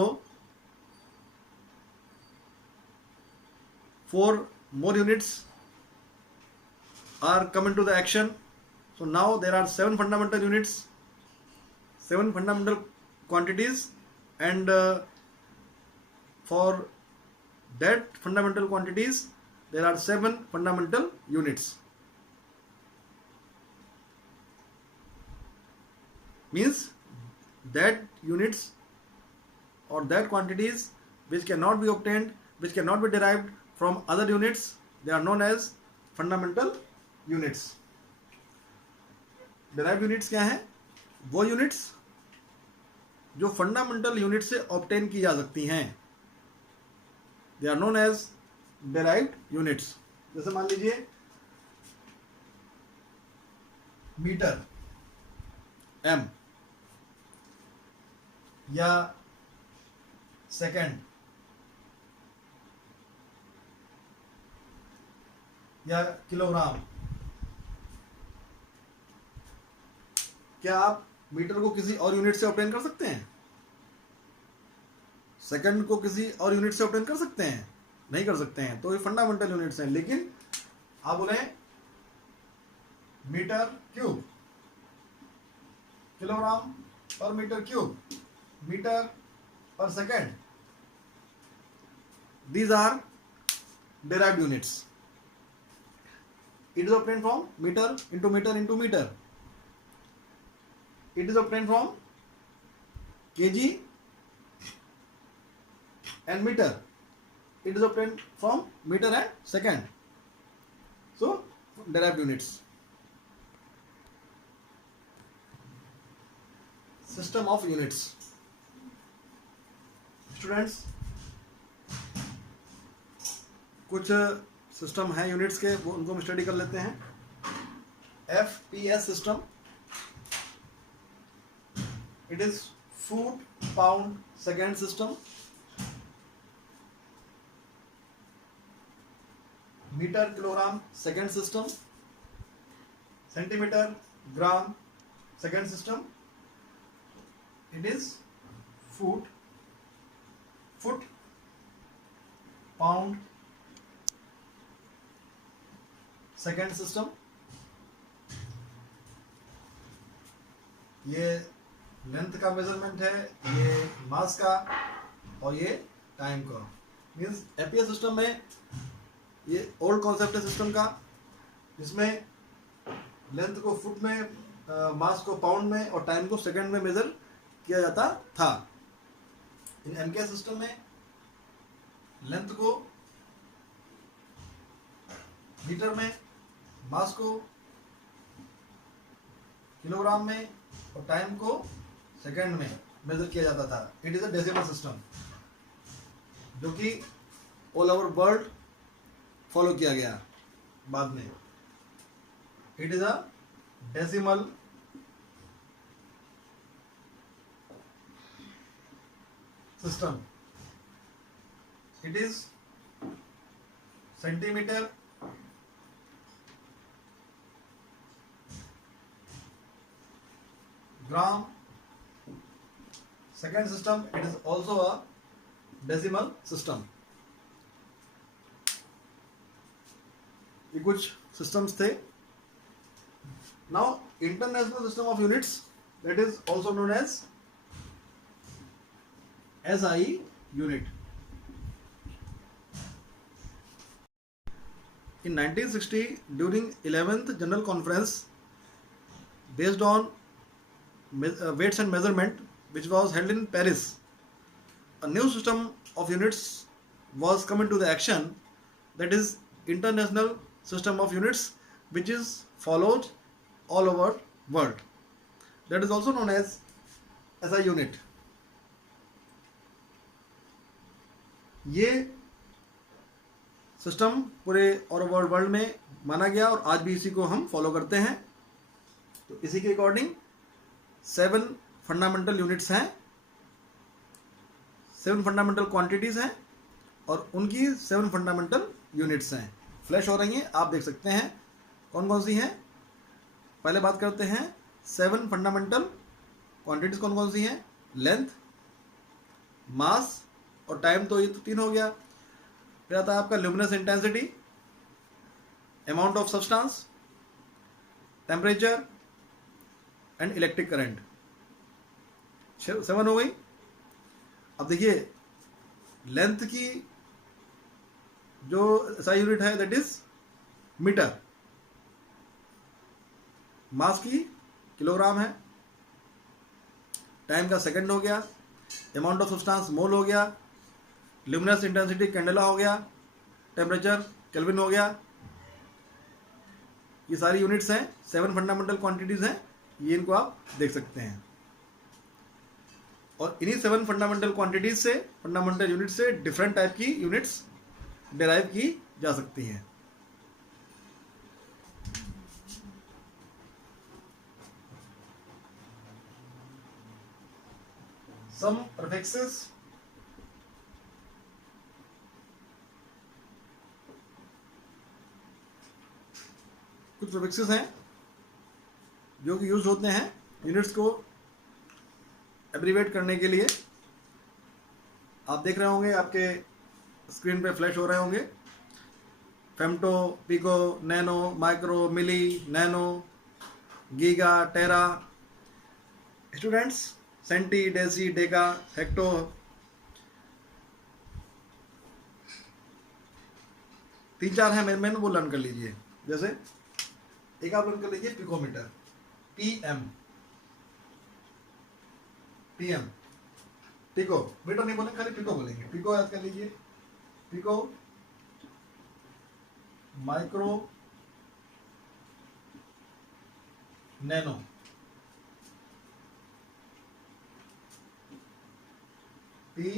4 more units are come into the action. So now there are 7 fundamental units, 7 fundamental quantities and for that fundamental quantities there are 7 fundamental units. Means that units or that quantities which cannot be obtained, which cannot be derived from other units, they are known as fundamental units. derived units क्या है? वो units जो fundamental unit से obtain की जा सकती हैं, they are known as derived units. जैसे मान लीजिए मीटर m या सेकंड या किलोग्राम. क्या आप मीटर को किसी और यूनिट से ऑब्टेन कर सकते हैं? सेकंड को किसी और यूनिट से ऑब्टेन कर सकते हैं? नहीं कर सकते हैं. तो ये फंडामेंटल यूनिट्स हैं. लेकिन आप बोले मीटर क्यूब, किलोग्राम पर मीटर क्यूब, मीटर पर second, these are derived units. It is obtained from meter into meter into meter. It is obtained from kg and meter. It is obtained from meter and second. So derived units. System of units. Students, कुछ system है units के, वो उनको हम study कर लेते हैं. FPS system, it is foot pound second system. Metre kilogram second system. Centimetre gram second system. It is foot pound second system. ये लेंथ का मेजरमेंट है, ये मास का, और ये टाइम का. मीन्स एपीएस सिस्टम में ये ओल्ड कॉन्सेप्ट है सिस्टम का, जिसमें लेंथ को फुट में, मास को पाउंड में और टाइम को सेकंड में मेजर किया जाता था. इन एमके सिस्टम में लेंथ को मीटर में, मास को किलोग्राम में और टाइम को सेकंड में मेजर किया जाता था. It is a decimal system जो कि ऑल ओवर वर्ल्ड फॉलो किया गया बाद में. It is a decimal system. It is centimetre, gram. Second system, it is also a decimal system. ये कुछ systems थे. Now international system of units, that is also known as SI unit. In 1960, during 11th General Conference, based on weights and measurement, which was held in Paris, a new system of units was come into the action, that is international system of units, which is followed all over world. That is also known as SI unit. ये system पूरे और world में माना गया और आज भी इसी को हम फॉलो करते हैं. तो इसी के अकॉर्डिंग 7 फंडामेंटल यूनिट्स हैं, 7 फंडामेंटल क्वांटिटीज हैं और उनकी 7 फंडामेंटल यूनिट्स हैं. फ्लैश हो रही हैं, आप देख सकते हैं कौन कौन सी हैं. पहले बात करते हैं 7 फंडामेंटल क्वांटिटीज कौन कौन सी हैं. लेंथ, मास और टाइम, तो ये तो 3 हो गया. फिर आता है आपका luminous intensity, amount of substance, temperature and electric current. 7 हो गई. अब देखिए लेंथ की जो SI यूनिट है दैट इज मीटर, मास की किलोग्राम है, टाइम का सेकंड हो गया, अमाउंट ऑफ सब्सटेंस मोल हो गया, ल्यूमिनस इंटेंसिटी कैंडेला हो गया, टेम्परेचर केल्विन हो गया। ये सारी यूनिट्स हैं, 7 फंडामेंटल क्वांटिटीज हैं, ये इनको आप देख सकते हैं। और इन्हीं 7 फंडामेंटल क्वांटिटीज से, फंडामेंटल यूनिट से डिफरेंट टाइप की यूनिट्स डिराइव की जा सकती हैं। सम प्रीफिक्सेस कुछ प्रीफिक्सेस हैं जो कि यूज होते हैं यूनिट्स को एब्रीवेट करने के लिए। आप देख रहे होंगे, आपके स्क्रीन पे फ्लैश हो रहे होंगे, femto, pico, nano, micro, milli, nano, giga, tera. Students, centi, deci, deca, hecto, तीन चार हैं, मैंने वो लर्न कर लीजिए। जैसे एक आप लर्न कर लीजिए पिकोमीटर, PM, पिको, मीटर नहीं बोलेंगे, खाली पिको बोलेंगे। पिको याद कर लीजिए, pico, micro, nano, P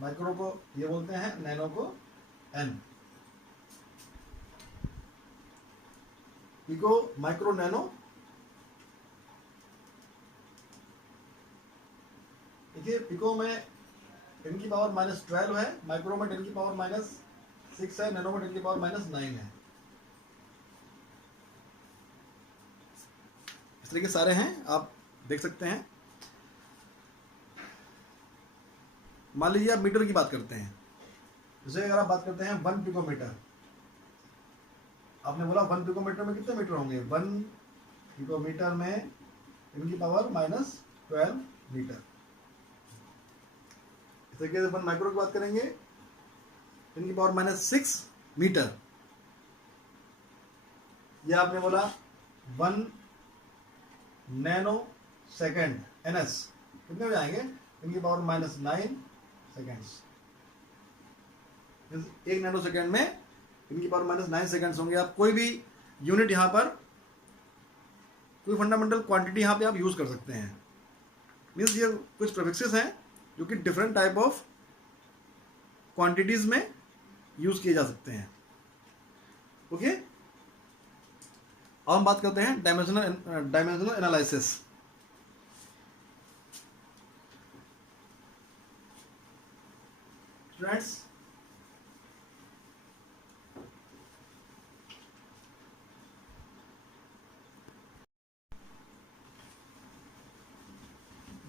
micro को ये बोलते हैं, नैनो को N। पिको, माइक्रो, नैनो, देखिए पिको में 10 की पावर -12 है, माइक्रो में 10 की पावर -6 है, नैनो में 10 की पावर -9 है। इस तरीके सारे हैं, आप देख सकते हैं। मान लीजिए आप मीटर की बात करते हैं, जैसे अगर आप बात करते हैं 1 पिकोमीटर, आपने बोला 1 पिकोमीटर में कितने मीटर होंगे? 1 पिकोमीटर में 10 की पावर -12 मीटर। इस तरीके से 1 माइक्रो की बात करेंगे, 10 की पावर -6 मीटर। यह आपने बोला 1 नैनो सेकेंड, NS कितने हो जाएंगे? 10 की पावर -9 सेकेंड्स। एक नैनो सेकेंड में 10 की पावर -9 सेकेंड्स होंगे। आप कोई भी यूनिट यहाँ पर, कोई फंडामेंटल क्वांटिटी यहाँ पे आप यूज कर सकते हैं। मीन्स ये कुछ प्रीफिक्सेस हैं जो कि डिफरेंट टाइप ऑफ क्वांटिटीज में यूज किए जा सकते हैं। ओके, अब हम बात करते हैं dimensional analysis. Students,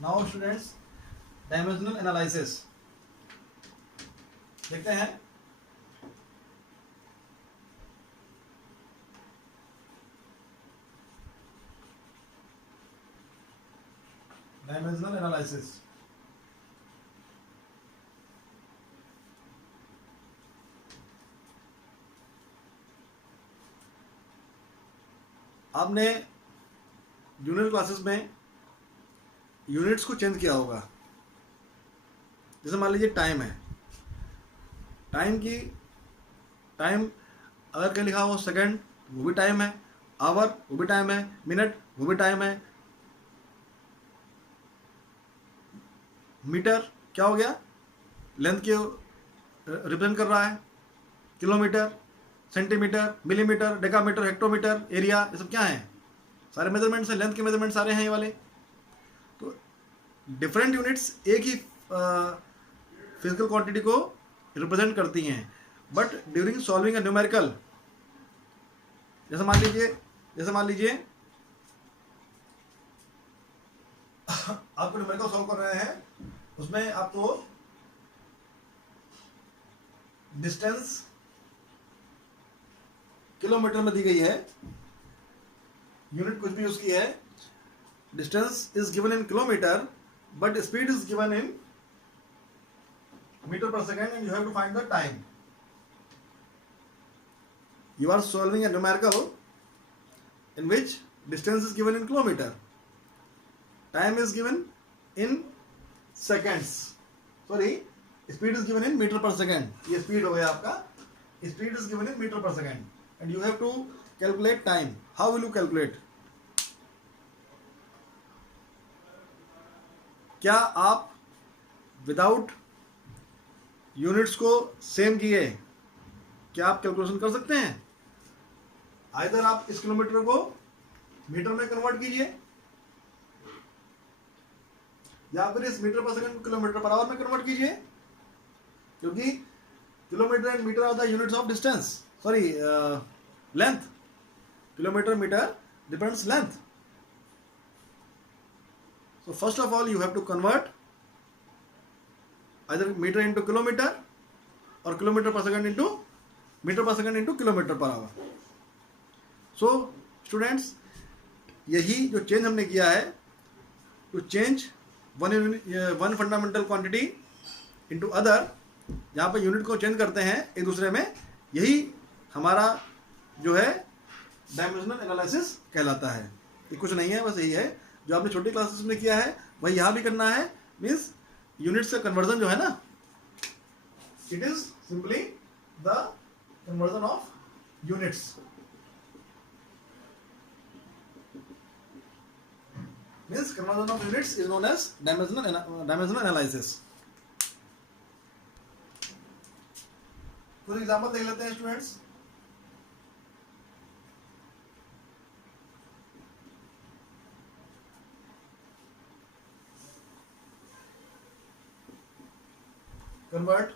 now students, dimensional analysis देखते हैं। डायमेंशनल एनालिसिस, आपने जूनियर क्लासेस में यूनिट्स को चेंज किया होगा। जैसे मान लीजिए टाइम है, टाइम अगर कहीं लिखा हो सेकंड, वो भी टाइम है, आवर वो भी टाइम है, मिनट वो भी टाइम है। मीटर क्या हो गया? लेंथ के रिप्रेजेंट कर रहा है। Kilometre, centimetre, millimetre, decametre, hectometre, area, ये सब क्या है? सारे मेजरमेंट्स हैं, लेंथ के मेजरमेंट सारे हैं ये वाले। तो डिफरेंट यूनिट्स एक ही फिजिकल क्वांटिटी को रिप्रेजेंट करती हैं, but during solving a numerical, जैसे मान लीजिए आपको न्यूमेरिकल सॉल्व कर रहे हैं, उसमें आपको डिस्टेंस किलोमीटर में दी गई है, यूनिट कुछ भी उसकी है, distance is given in kilometre but speed is given in meter per second and you have to find the time. You are solving a numerical in which distance is given in kilometer, time is given in seconds, sorry, speed is given in meter per second. ये speed हो गया आपका, speed is given in meter per second and you have to calculate time. How will you calculate? क्या आप without units को same किए क्या आप कैलकुलेशन कर सकते हैं? आइदर आप इस किलोमीटर को मीटर में कन्वर्ट कीजिए या फिर इस मीटर पर सेकंड को किलोमीटर पर आवर में कन्वर्ट कीजिए, क्योंकि kilometre and metre are the units of distance, sorry length. Kilometre metre depends length. So first of all you have to convert either meter into kilometer or kilometer per second into meter per second into kilometer per hour. So students, यही जो change हमने किया है, to change one fundamental quantity into other, जहाँ per unit को change करते हैं एक दूसरे में, यही हमारा जो है डायमेंशनल एनालिसिस कहलाता है. ये कुछ नहीं है, बस यही है जो आपने छोटी क्लासेस में किया है वही यहाँ भी करना है. मीन्स यूनिट्स का कन्वर्जन जो है ना, it is simply the conversion of units. Means conversion of units is known as dimensional analysis. कुछ एग्जांपल देख लेते हैं students. Convert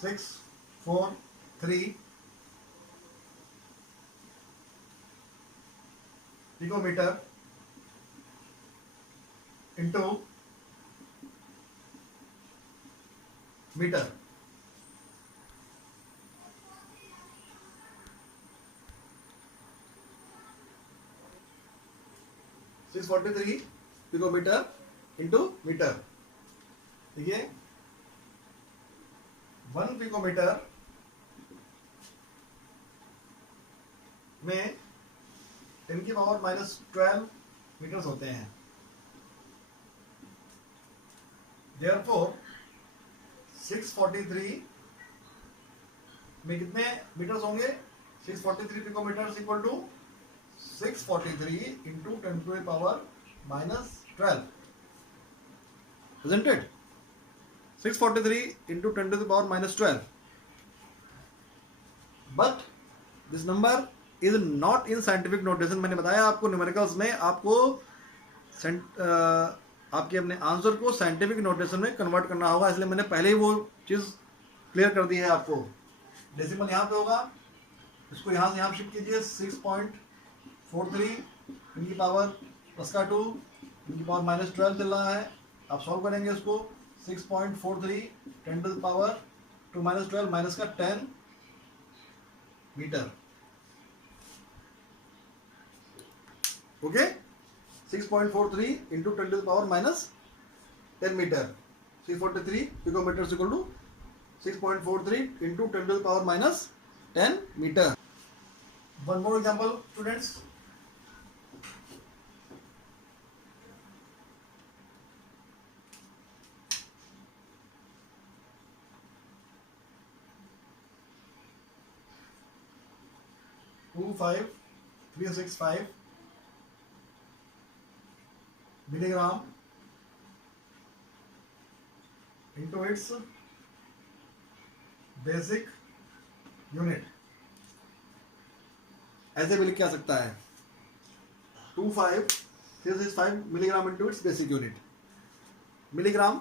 643 picometer into meter. Six 43 picometer into meter. देखिए 1 पिकोमीटर में 10 की पावर -12 मीटर्स होते हैं. Therefore 643 में कितने मीटर्स होंगे? 643 picometres equal to 643 into 10 to the power -12. Isn't it? 643 into 10 to the power -12. But this number is not in scientific notation. मैंने बताया आपको न्यूमेरिकल्स में आपको आपके अपने आंसर को साइंटिफिक नोटेशन में कन्वर्ट करना होगा, इसलिए मैंने पहले ही वो चीज़ क्लियर कर दी है आपको. डेसिमल यहाँ पे होगा, इसको यहाँ से यहाँ शिफ्ट कीजिए. 6.43 इनकी पावर प्लस का 2 इनकी पावर -12 चल रहा है. आप सॉल्व करेंगे इसको. 6.43 10 to the power 2 -12 माइनस का 10 metre. Okay, 6.43 into 10 to the power -10 metre. 643 picometre equal to 6.43 into 10 to the power -10 metre. One more example students. Two 5365 milligram into its basic unit. ऐसे भी लिखा जा सकता है 25365 milligram into its basic unit. Milligram,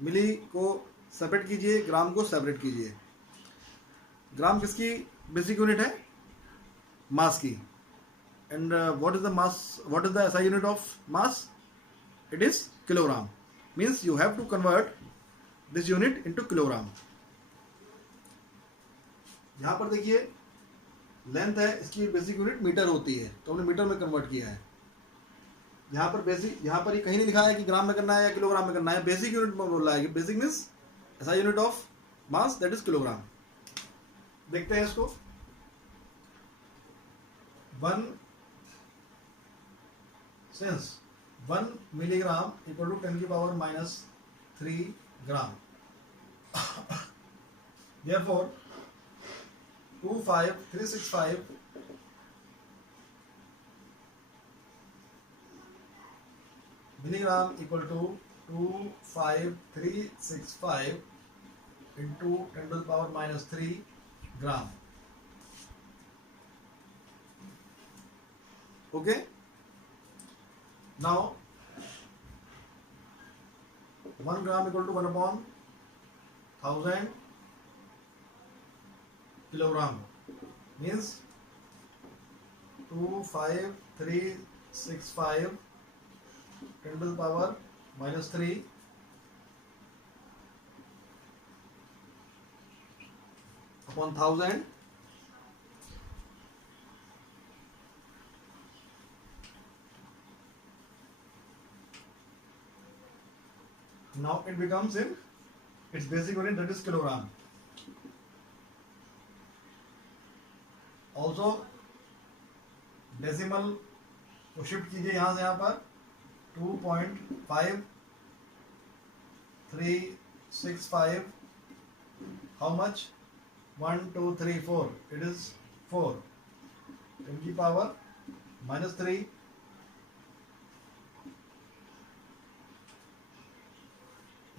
milli को separate कीजिए, ग्राम को separate कीजिए. ग्राम किसकी बेसिक यूनिट है? मास की. And what is the mass, what is the SI unit of mass? It is kilogram. Means you have to convert this unit into kilogram. यहां पर देखिए लेंथ है, इसकी बेसिक यूनिट मीटर होती है, तो हमने मीटर में कन्वर्ट किया है. यहाँ पर बेसिक, यहाँ पर ये कहीं नहीं लिखा है कि ग्राम में करना है या किलोग्राम में करना है, बेसिक यूनिट में बोल रहा है कि बेसिक मीन्स ऐसा unit of mass that is kilogram. देखते हैं इसको। 1 since 1 milligram equal to 10 की power -3 gram, therefore 25365 milligram equal to 25365 into 10 to the power -3 gram. Okay, now 1 gram equal to 1/1000 kilogram means 25365 10 to the power -3 upon 1000 now it becomes in its basic unit, that is kilogram. Also decimal को shift कीजिए यहाँ से यहाँ पर 2.5365 how much 1 2 3 4 it is 4 10 की power -3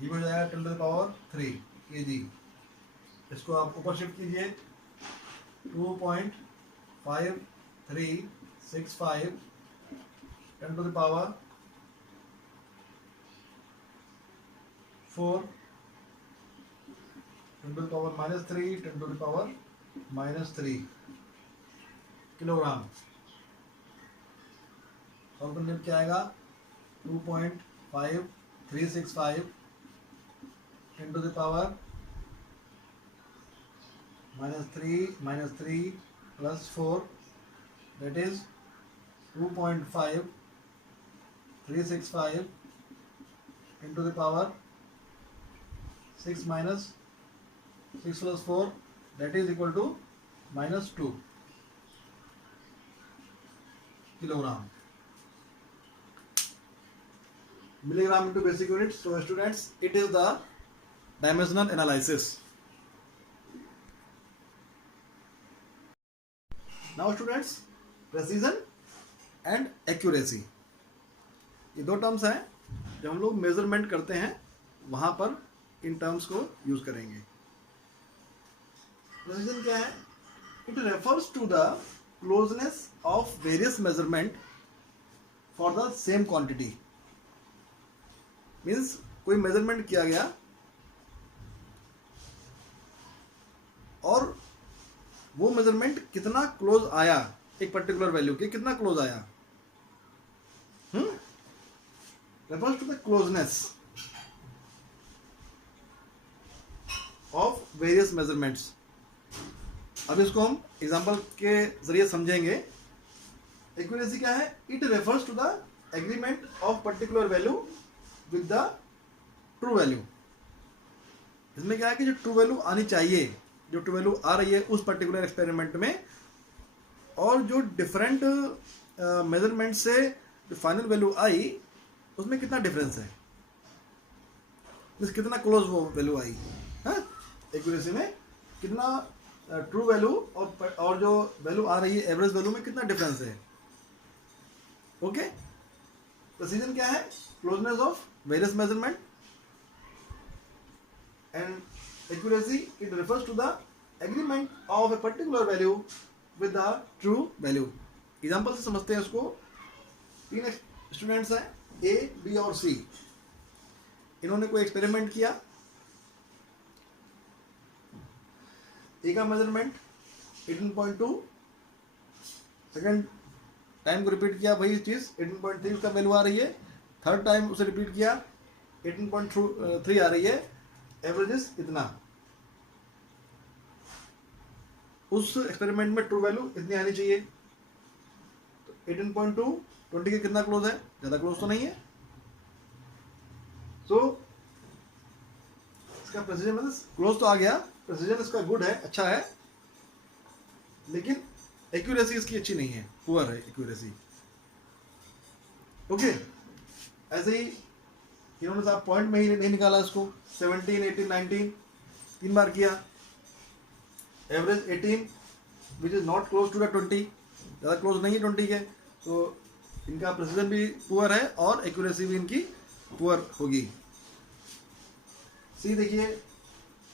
ये हो जाएगा 10 टू द पावर 3 kg। इसको आप ऊपर शिफ्ट कीजिए 2.5365 10 to the power 4 10 to the power -3 10 to the power -3 kilogram. Alternate क्या आएगा 2.5365 10 to the power -3 plus 4 that is 2.5365 into the power 6 minus 6 plus 4 that is equal to -2 kilogram। milligram into basic unit, so students it is the dimensional analysis। Now students precision and accuracy, ये दो terms हैं जब हम लोग measurement करते हैं वहां पर इन टर्म्स को यूज करेंगे। प्रेसिजन क्या है? It refers to the closeness of various measurement for the same quantity. Means कोई मेजरमेंट किया गया और वो मेजरमेंट कितना क्लोज आया एक पर्टिकुलर वैल्यू के, कितना क्लोज आया, refers to the closeness of various measurements. अब इसको हम एग्जांपल के जरिए समझेंगे। एक्यूरेसी क्या है? It refers to the agreement of particular value with the true value. इसमें क्या है कि जो ट्रू वैल्यू आनी चाहिए, जो ट्रू वैल्यू आ रही है उस पर्टिकुलर एक्सपेरिमेंट में, और जो डिफरेंट मेजरमेंट से जो फाइनल वैल्यू आई उसमें कितना डिफरेंस है, कितना क्लोज वो वैल्यू आई है। एक्यूरेसी में कितना ट्रू वैल्यू और जो वैल्यू आ रही है एवरेज वैल्यू में कितना डिफरेंस है। ओके, प्रेसिजन क्या है? Closeness of various measurement, and accuracy it refers to the agreement of a particular value with the true value। Example से समझते हैं इसको। 3 स्टूडेंट्स हैं ए, बी और सी। इन्होंने कोई एक्सपेरिमेंट किया। ए का मेजरमेंट 18.2, सेकेंड टाइम को रिपीट किया वही चीज 18.3 उसका वैल्यू आ रही है, थर्ड टाइम उसे रिपीट किया 18.3 आ रही है, एवरेजेस इतना। उस एक्सपेरिमेंट में ट्रू वैल्यू इतनी आनी चाहिए। तो 18.2 20 के कितना क्लोज है, ज़्यादा क्लोज तो नहीं है। सो इसका प्रेसिजन मतलब क्लोज तो आ गया, प्रेसिजन इसका गुड है, अच्छा है, लेकिन एक्यूरेसी इसकी अच्छी नहीं है, पुअर है एक्यूरेसी। ओके, ऐसे ही इन्होंने साहब पॉइंट में ही नहीं निकाला इसको, 17, 18, 19 3 बार किया, average 18 which is not close to the 20, ज़्यादा क्लोज नहीं है 20 के, तो इनका प्रेसिजन भी पुअर है और एक्यूरेसी भी इनकी पुअर होगी। सी देखिए,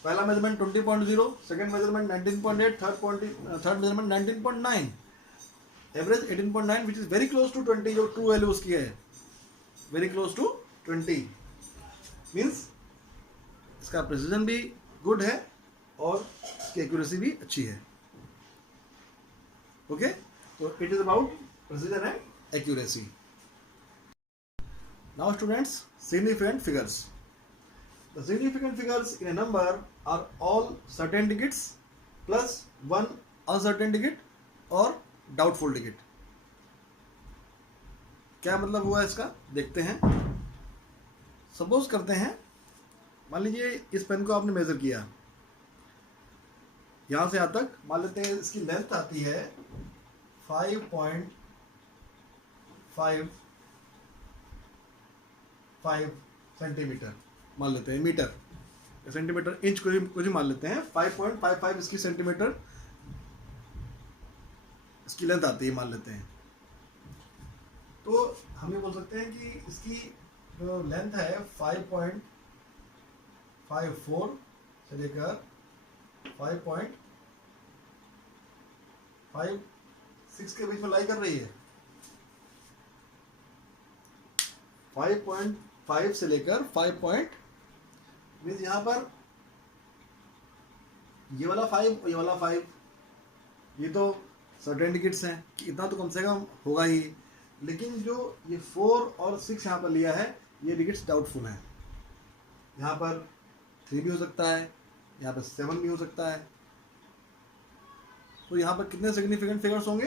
पहला measurement 20.0, second measurement 19.8, third measurement 19.9, average 18.9 which is very close to 20, जो ट्रू वैल्यू उसकी है, वेरी क्लोज टू 20, मीन्स इसका प्रेसिजन भी गुड है और इसकी एक्यूरेसी भी अच्छी है। ओके, तो it is about precision and accuracy. Now students, significant figures. The significant figures in a number are all certain digits plus one uncertain digit और doubtful digit। क्या मतलब हुआ इसका, देखते हैं। सपोज करते हैं, मान लीजिए इस पेन को आपने मेजर किया, यहां से यहां तक, मान लेते हैं इसकी लेंथ आती है 5.55 सेंटीमीटर, मान लेते हैं, मीटर, सेंटीमीटर, इंच कुछ ही मान लेते हैं, 5.55 इसकी सेंटीमीटर इसकी लेंथ आती है, मान लेते हैं। तो हम ये बोल सकते हैं कि इसकी जो लेंथ है 5.54 से लेकर 5.56 के बीच में लाई कर रही है। 5.5 से लेकर 5 मीन्स यहाँ पर ये वाला 5 और ये वाला 5, ये तो सर्टेन डिजिट्स हैं कि इतना तो कम से कम होगा ही, लेकिन जो ये 4 और 6 यहाँ पर लिया है, ये डिजिट्स डाउटफुल हैं। यहाँ पर 3 भी हो सकता है, यहाँ पर 7 भी हो सकता है। तो यहाँ पर कितने सिग्निफिकेंट फिगर्स होंगे,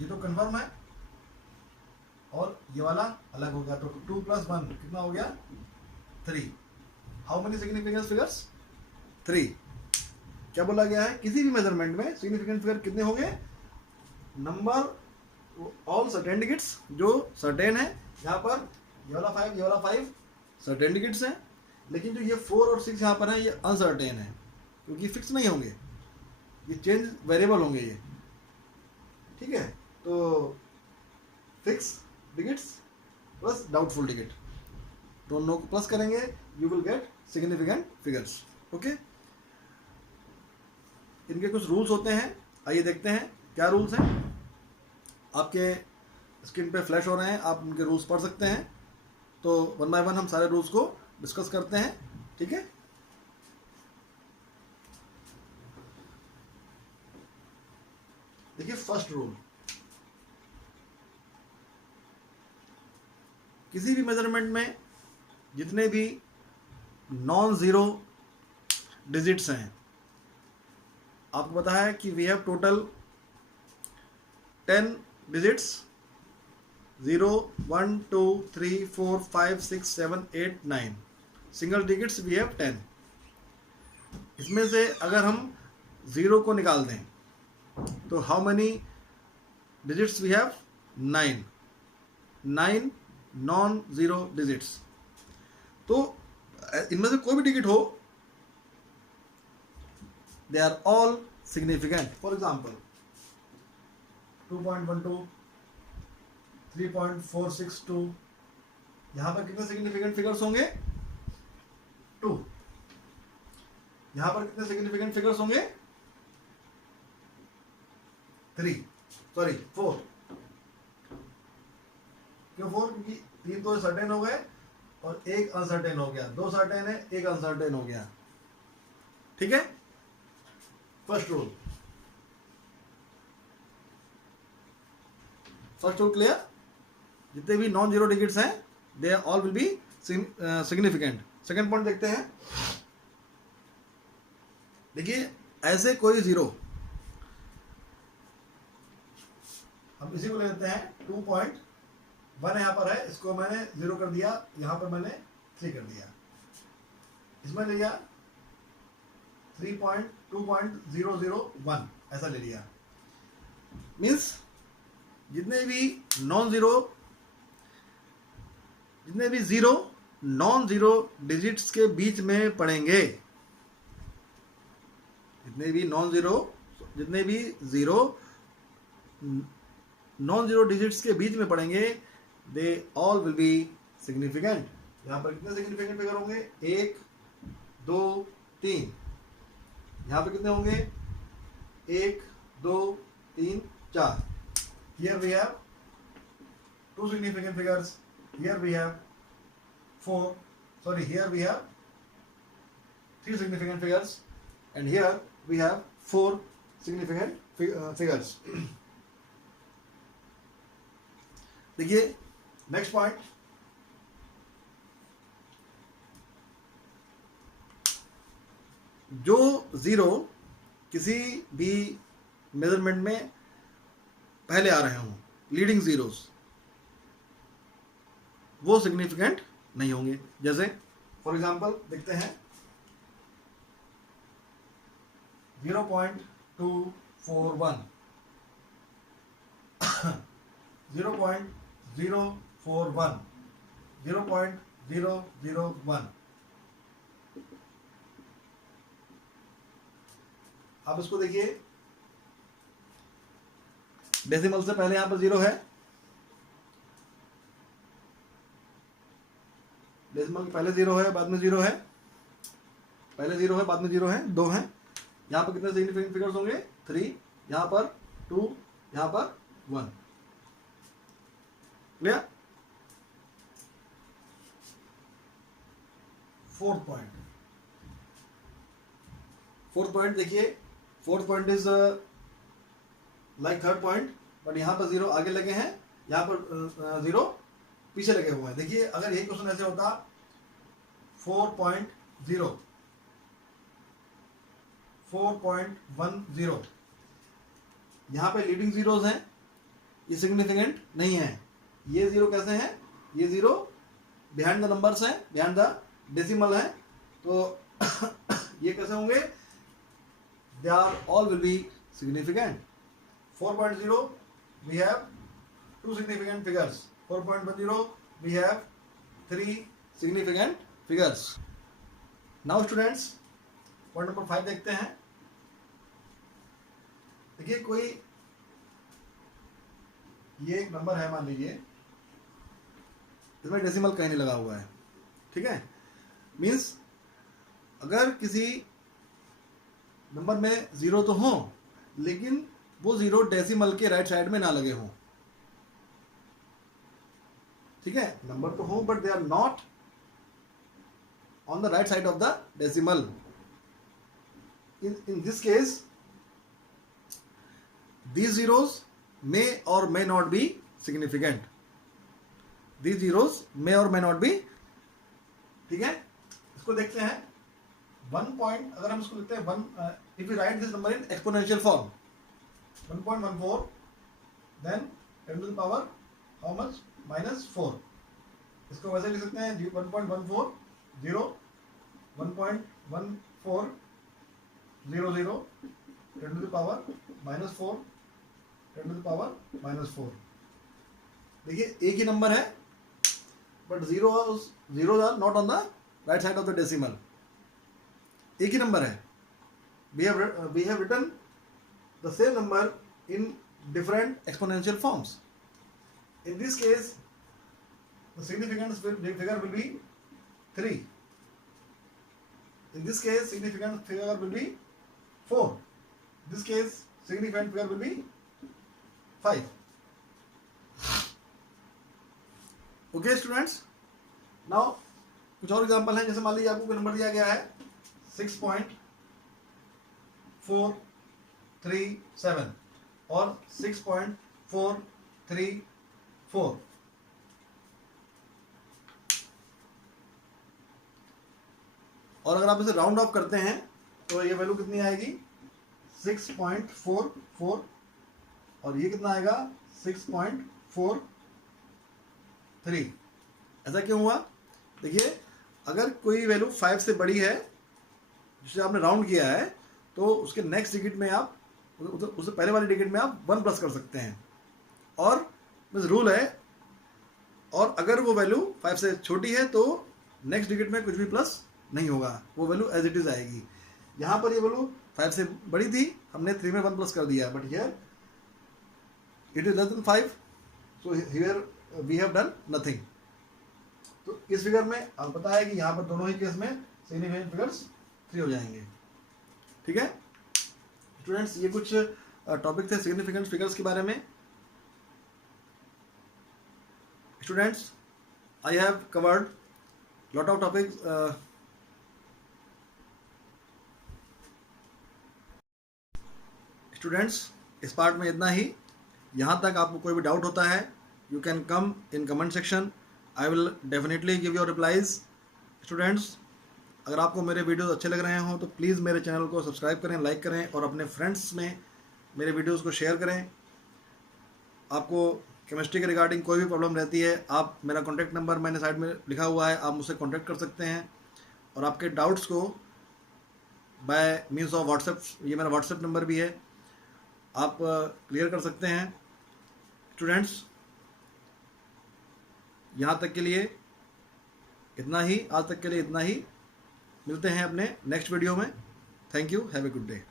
ये तो कंफर्म है, और ये वाला अलग होगा, तो 2 + 1 कितना हो गया, 3। How many significant figures, 3। क्या बोला गया है, किसी भी मेजरमेंट में सिग्निफिकेंट फिगर कितने होंगे, नंबर ऑल सर्टेन डिजिट्स, जो सर्टेन है। यहाँ पर ये वाला 5, ये वाला 5 सर्टेन डिजिट्स हैं, लेकिन जो ये 4 और 6 यहाँ पर है, ये अनसर्टेन है, क्योंकि फिक्स नहीं होंगे, ये चेंज वेरिएबल होंगे ये, ठीक है। तो fix digits plus doubtful digit, दोनों को प्लस करेंगे, you will get significant figures. Okay, इनके कुछ रूल्स होते हैं, आइए देखते हैं क्या रूल्स हैं। आपके स्क्रीन पे फ्लैश हो रहे हैं, आप उनके रूल्स पढ़ सकते हैं। तो 1 बाय 1 हम सारे रूल्स को डिस्कस करते हैं, ठीक है। देखिए, फर्स्ट रूल, किसी भी मेजरमेंट में जितने भी नॉन जीरो डिजिट्स हैं, आपको पता है कि we have total 10 digits, 0, 1, 2, 3, 4, 5, 6, 7, 8, 9 single digits we have 10। इसमें से अगर हम 0 को निकाल दें तो how many digits we have, 9 non zero digits. तो इनमें से कोई भी डिजिट हो, they are all significant. For example 2.12, 3.462, यहां पर कितने सिग्निफिकेंट फिगर्स होंगे, 2। यहां पर कितने सिग्निफिकेंट फिगर्स होंगे, 4। क्यों 4, क्योंकि 3 तो सर्टेन हो गए और 1 अनसर्टेन हो गया, 2 सर्टेन है, 1 अनसर्टेन हो गया, ठीक है। फर्स्ट रूल क्लियर, जितने भी नॉन जीरो डिजिट्स हैं, they all will be significant. Second point देखते हैं। देखिए, ऐसे कोई जीरो हम इसी को ले लेते हैं 2.1 यहाँ पर है, इसको मैंने 0 कर दिया, यहाँ पर मैंने 3 कर दिया, इसमें ले लिया 3.2.001 ऐसा ले लिया। मीन्स जितने भी जीरो नॉन जीरो डिजिट्स के बीच में पड़ेंगे, जितने भी जीरो नॉन जीरो डिजिट्स के बीच में पड़ेंगे, they all will be significant. यहाँ पर कितने सिग्निफिकेंट फिगर होंगे? 1 2 3। यहाँ पर कितने होंगे? 1 2 3 4। Here we have 2 significant figures. Here we have 3 significant figures, and here we have 4 significant figures. देखिए नेक्स्ट पॉइंट, जो जीरो किसी भी मेजरमेंट में पहले आ रहे हों, लीडिंग जीरोस, वो सिग्निफिकेंट नहीं होंगे। जैसे फॉर एग्जांपल देखते हैं 0.241 0.041 0.001। आप इसको देखिए, डेसिमल से पहले यहां पर 0 है, डेसिमल के पहले 0 है, बाद में 0 है, पहले 0 है, बाद में 0 है, 2 है। यहाँ पर कितने सिग्निफिकेंट फिगर्स होंगे? 3, यहाँ पर 2, यहाँ पर 1। क्लियर? फोर्थ पॉइंट देखिए, fourth point is like third point, but यहाँ पर 0 आगे लगे हैं, यहाँ पर 0 पीछे लगे हुए हैं। देखिए अगर यही क्वेश्चन ऐसे होता 4.10 यहाँ पे लीडिंग जीरोस हैं, ये सिग्निफिकेंट नहीं है। ये 0 कैसे हैं? ये 0 बिहाइंड द नंबर्स हैं, बिहाइंड द डेसिमल है, तो ये कैसे होंगे? They are all will be significant. 4.0 we have 2 significant figures. 4.10 we have 3 significant figures. Now students, point number 5 देखते हैं। देखिए कोई ये एक नंबर है, मान लीजिए इसमें डेसिमल कहीं नहीं लगा हुआ है, ठीक है? मीन्स अगर किसी नंबर में 0 तो हो, लेकिन वो 0 डेसिमल के राइट साइड में ना लगे हों, ठीक है? नंबर तो हो but they are not on the right side of the decimal. in this case these zeros may or may not be significant. These zeros may or may not be, ठीक है? इसको देखते हैं 1 point, अगर हम इसको लिखते हैं 1, if we write this number in exponential form 1.14, then 10 to the power how much? -4। इसको वैसे लिख सकते हैं 1.14 0 1.14 00 10 to the power -4 10 to the power -4। देखिए एक ही नंबर है, but zeros are not on the right side of the decimal। एक ही number है, we have written the same number in different exponential forms. In this case the significant figure will be 3. In this case significant figure will be 4. In this case significant figure will be 5. Okay students, now कुछ और example हैं। जैसे मान लीजिए आपको कोई number दिया गया है 6.437 और 6.434, और अगर आप इसे राउंड ऑफ करते हैं तो ये वैल्यू कितनी आएगी? 6.44 और ये कितना आएगा 6.43। ऐसा क्यों हुआ? देखिए, अगर कोई वैल्यू 5 से बड़ी है जिसे आपने राउंड किया है, तो उसके नेक्स्ट डिजिट में आप उससे पहले वाले डिजिट में आप 1 प्लस कर सकते हैं, और बस रूल है। और अगर वो वैल्यू 5 से छोटी है तो नेक्स्ट डिजिट में कुछ भी प्लस नहीं होगा, वो वैल्यू एज इट इज आएगी। यहाँ पर ये वैल्यू 5 से बड़ी थी, हमने 3 में 1 प्लस कर दिया, but here it is less than 5, so here we have done nothing. तो इस फिगर में अब पता है कि यहाँ पर दोनों ही केस में सिग्निफिकेंट फिगर्स 3 हो जाएंगे। ठीक है स्टूडेंट्स, ये कुछ टॉपिक थे सिग्निफिकेंट फिगर्स के बारे में। Students, I have covered lot of topics. Students, इस पार्ट में इतना ही। यहाँ तक आपको कोई भी डाउट होता है, you can come in comment section, I will definitely give your replies. Students, अगर आपको मेरे वीडियोस अच्छे लग रहे हों तो प्लीज़ मेरे चैनल को सब्सक्राइब करें, लाइक करें और अपने फ्रेंड्स में मेरे वीडियोस को शेयर करें। आपको केमिस्ट्री के रिगार्डिंग कोई भी प्रॉब्लम रहती है, आप मेरा कॉन्टैक्ट नंबर मैंने साइड में लिखा हुआ है, आप मुझसे कॉन्टैक्ट कर सकते हैं और आपके डाउट्स को बाय मीन्स ऑफ व्हाट्सएप, ये मेरा व्हाट्सएप नंबर भी है, आप क्लियर कर सकते हैं। स्टूडेंट्स, यहाँ तक के लिए इतना ही, आज तक के लिए इतना ही। मिलते हैं अपने नेक्स्ट वीडियो में। Thank you, have a good day.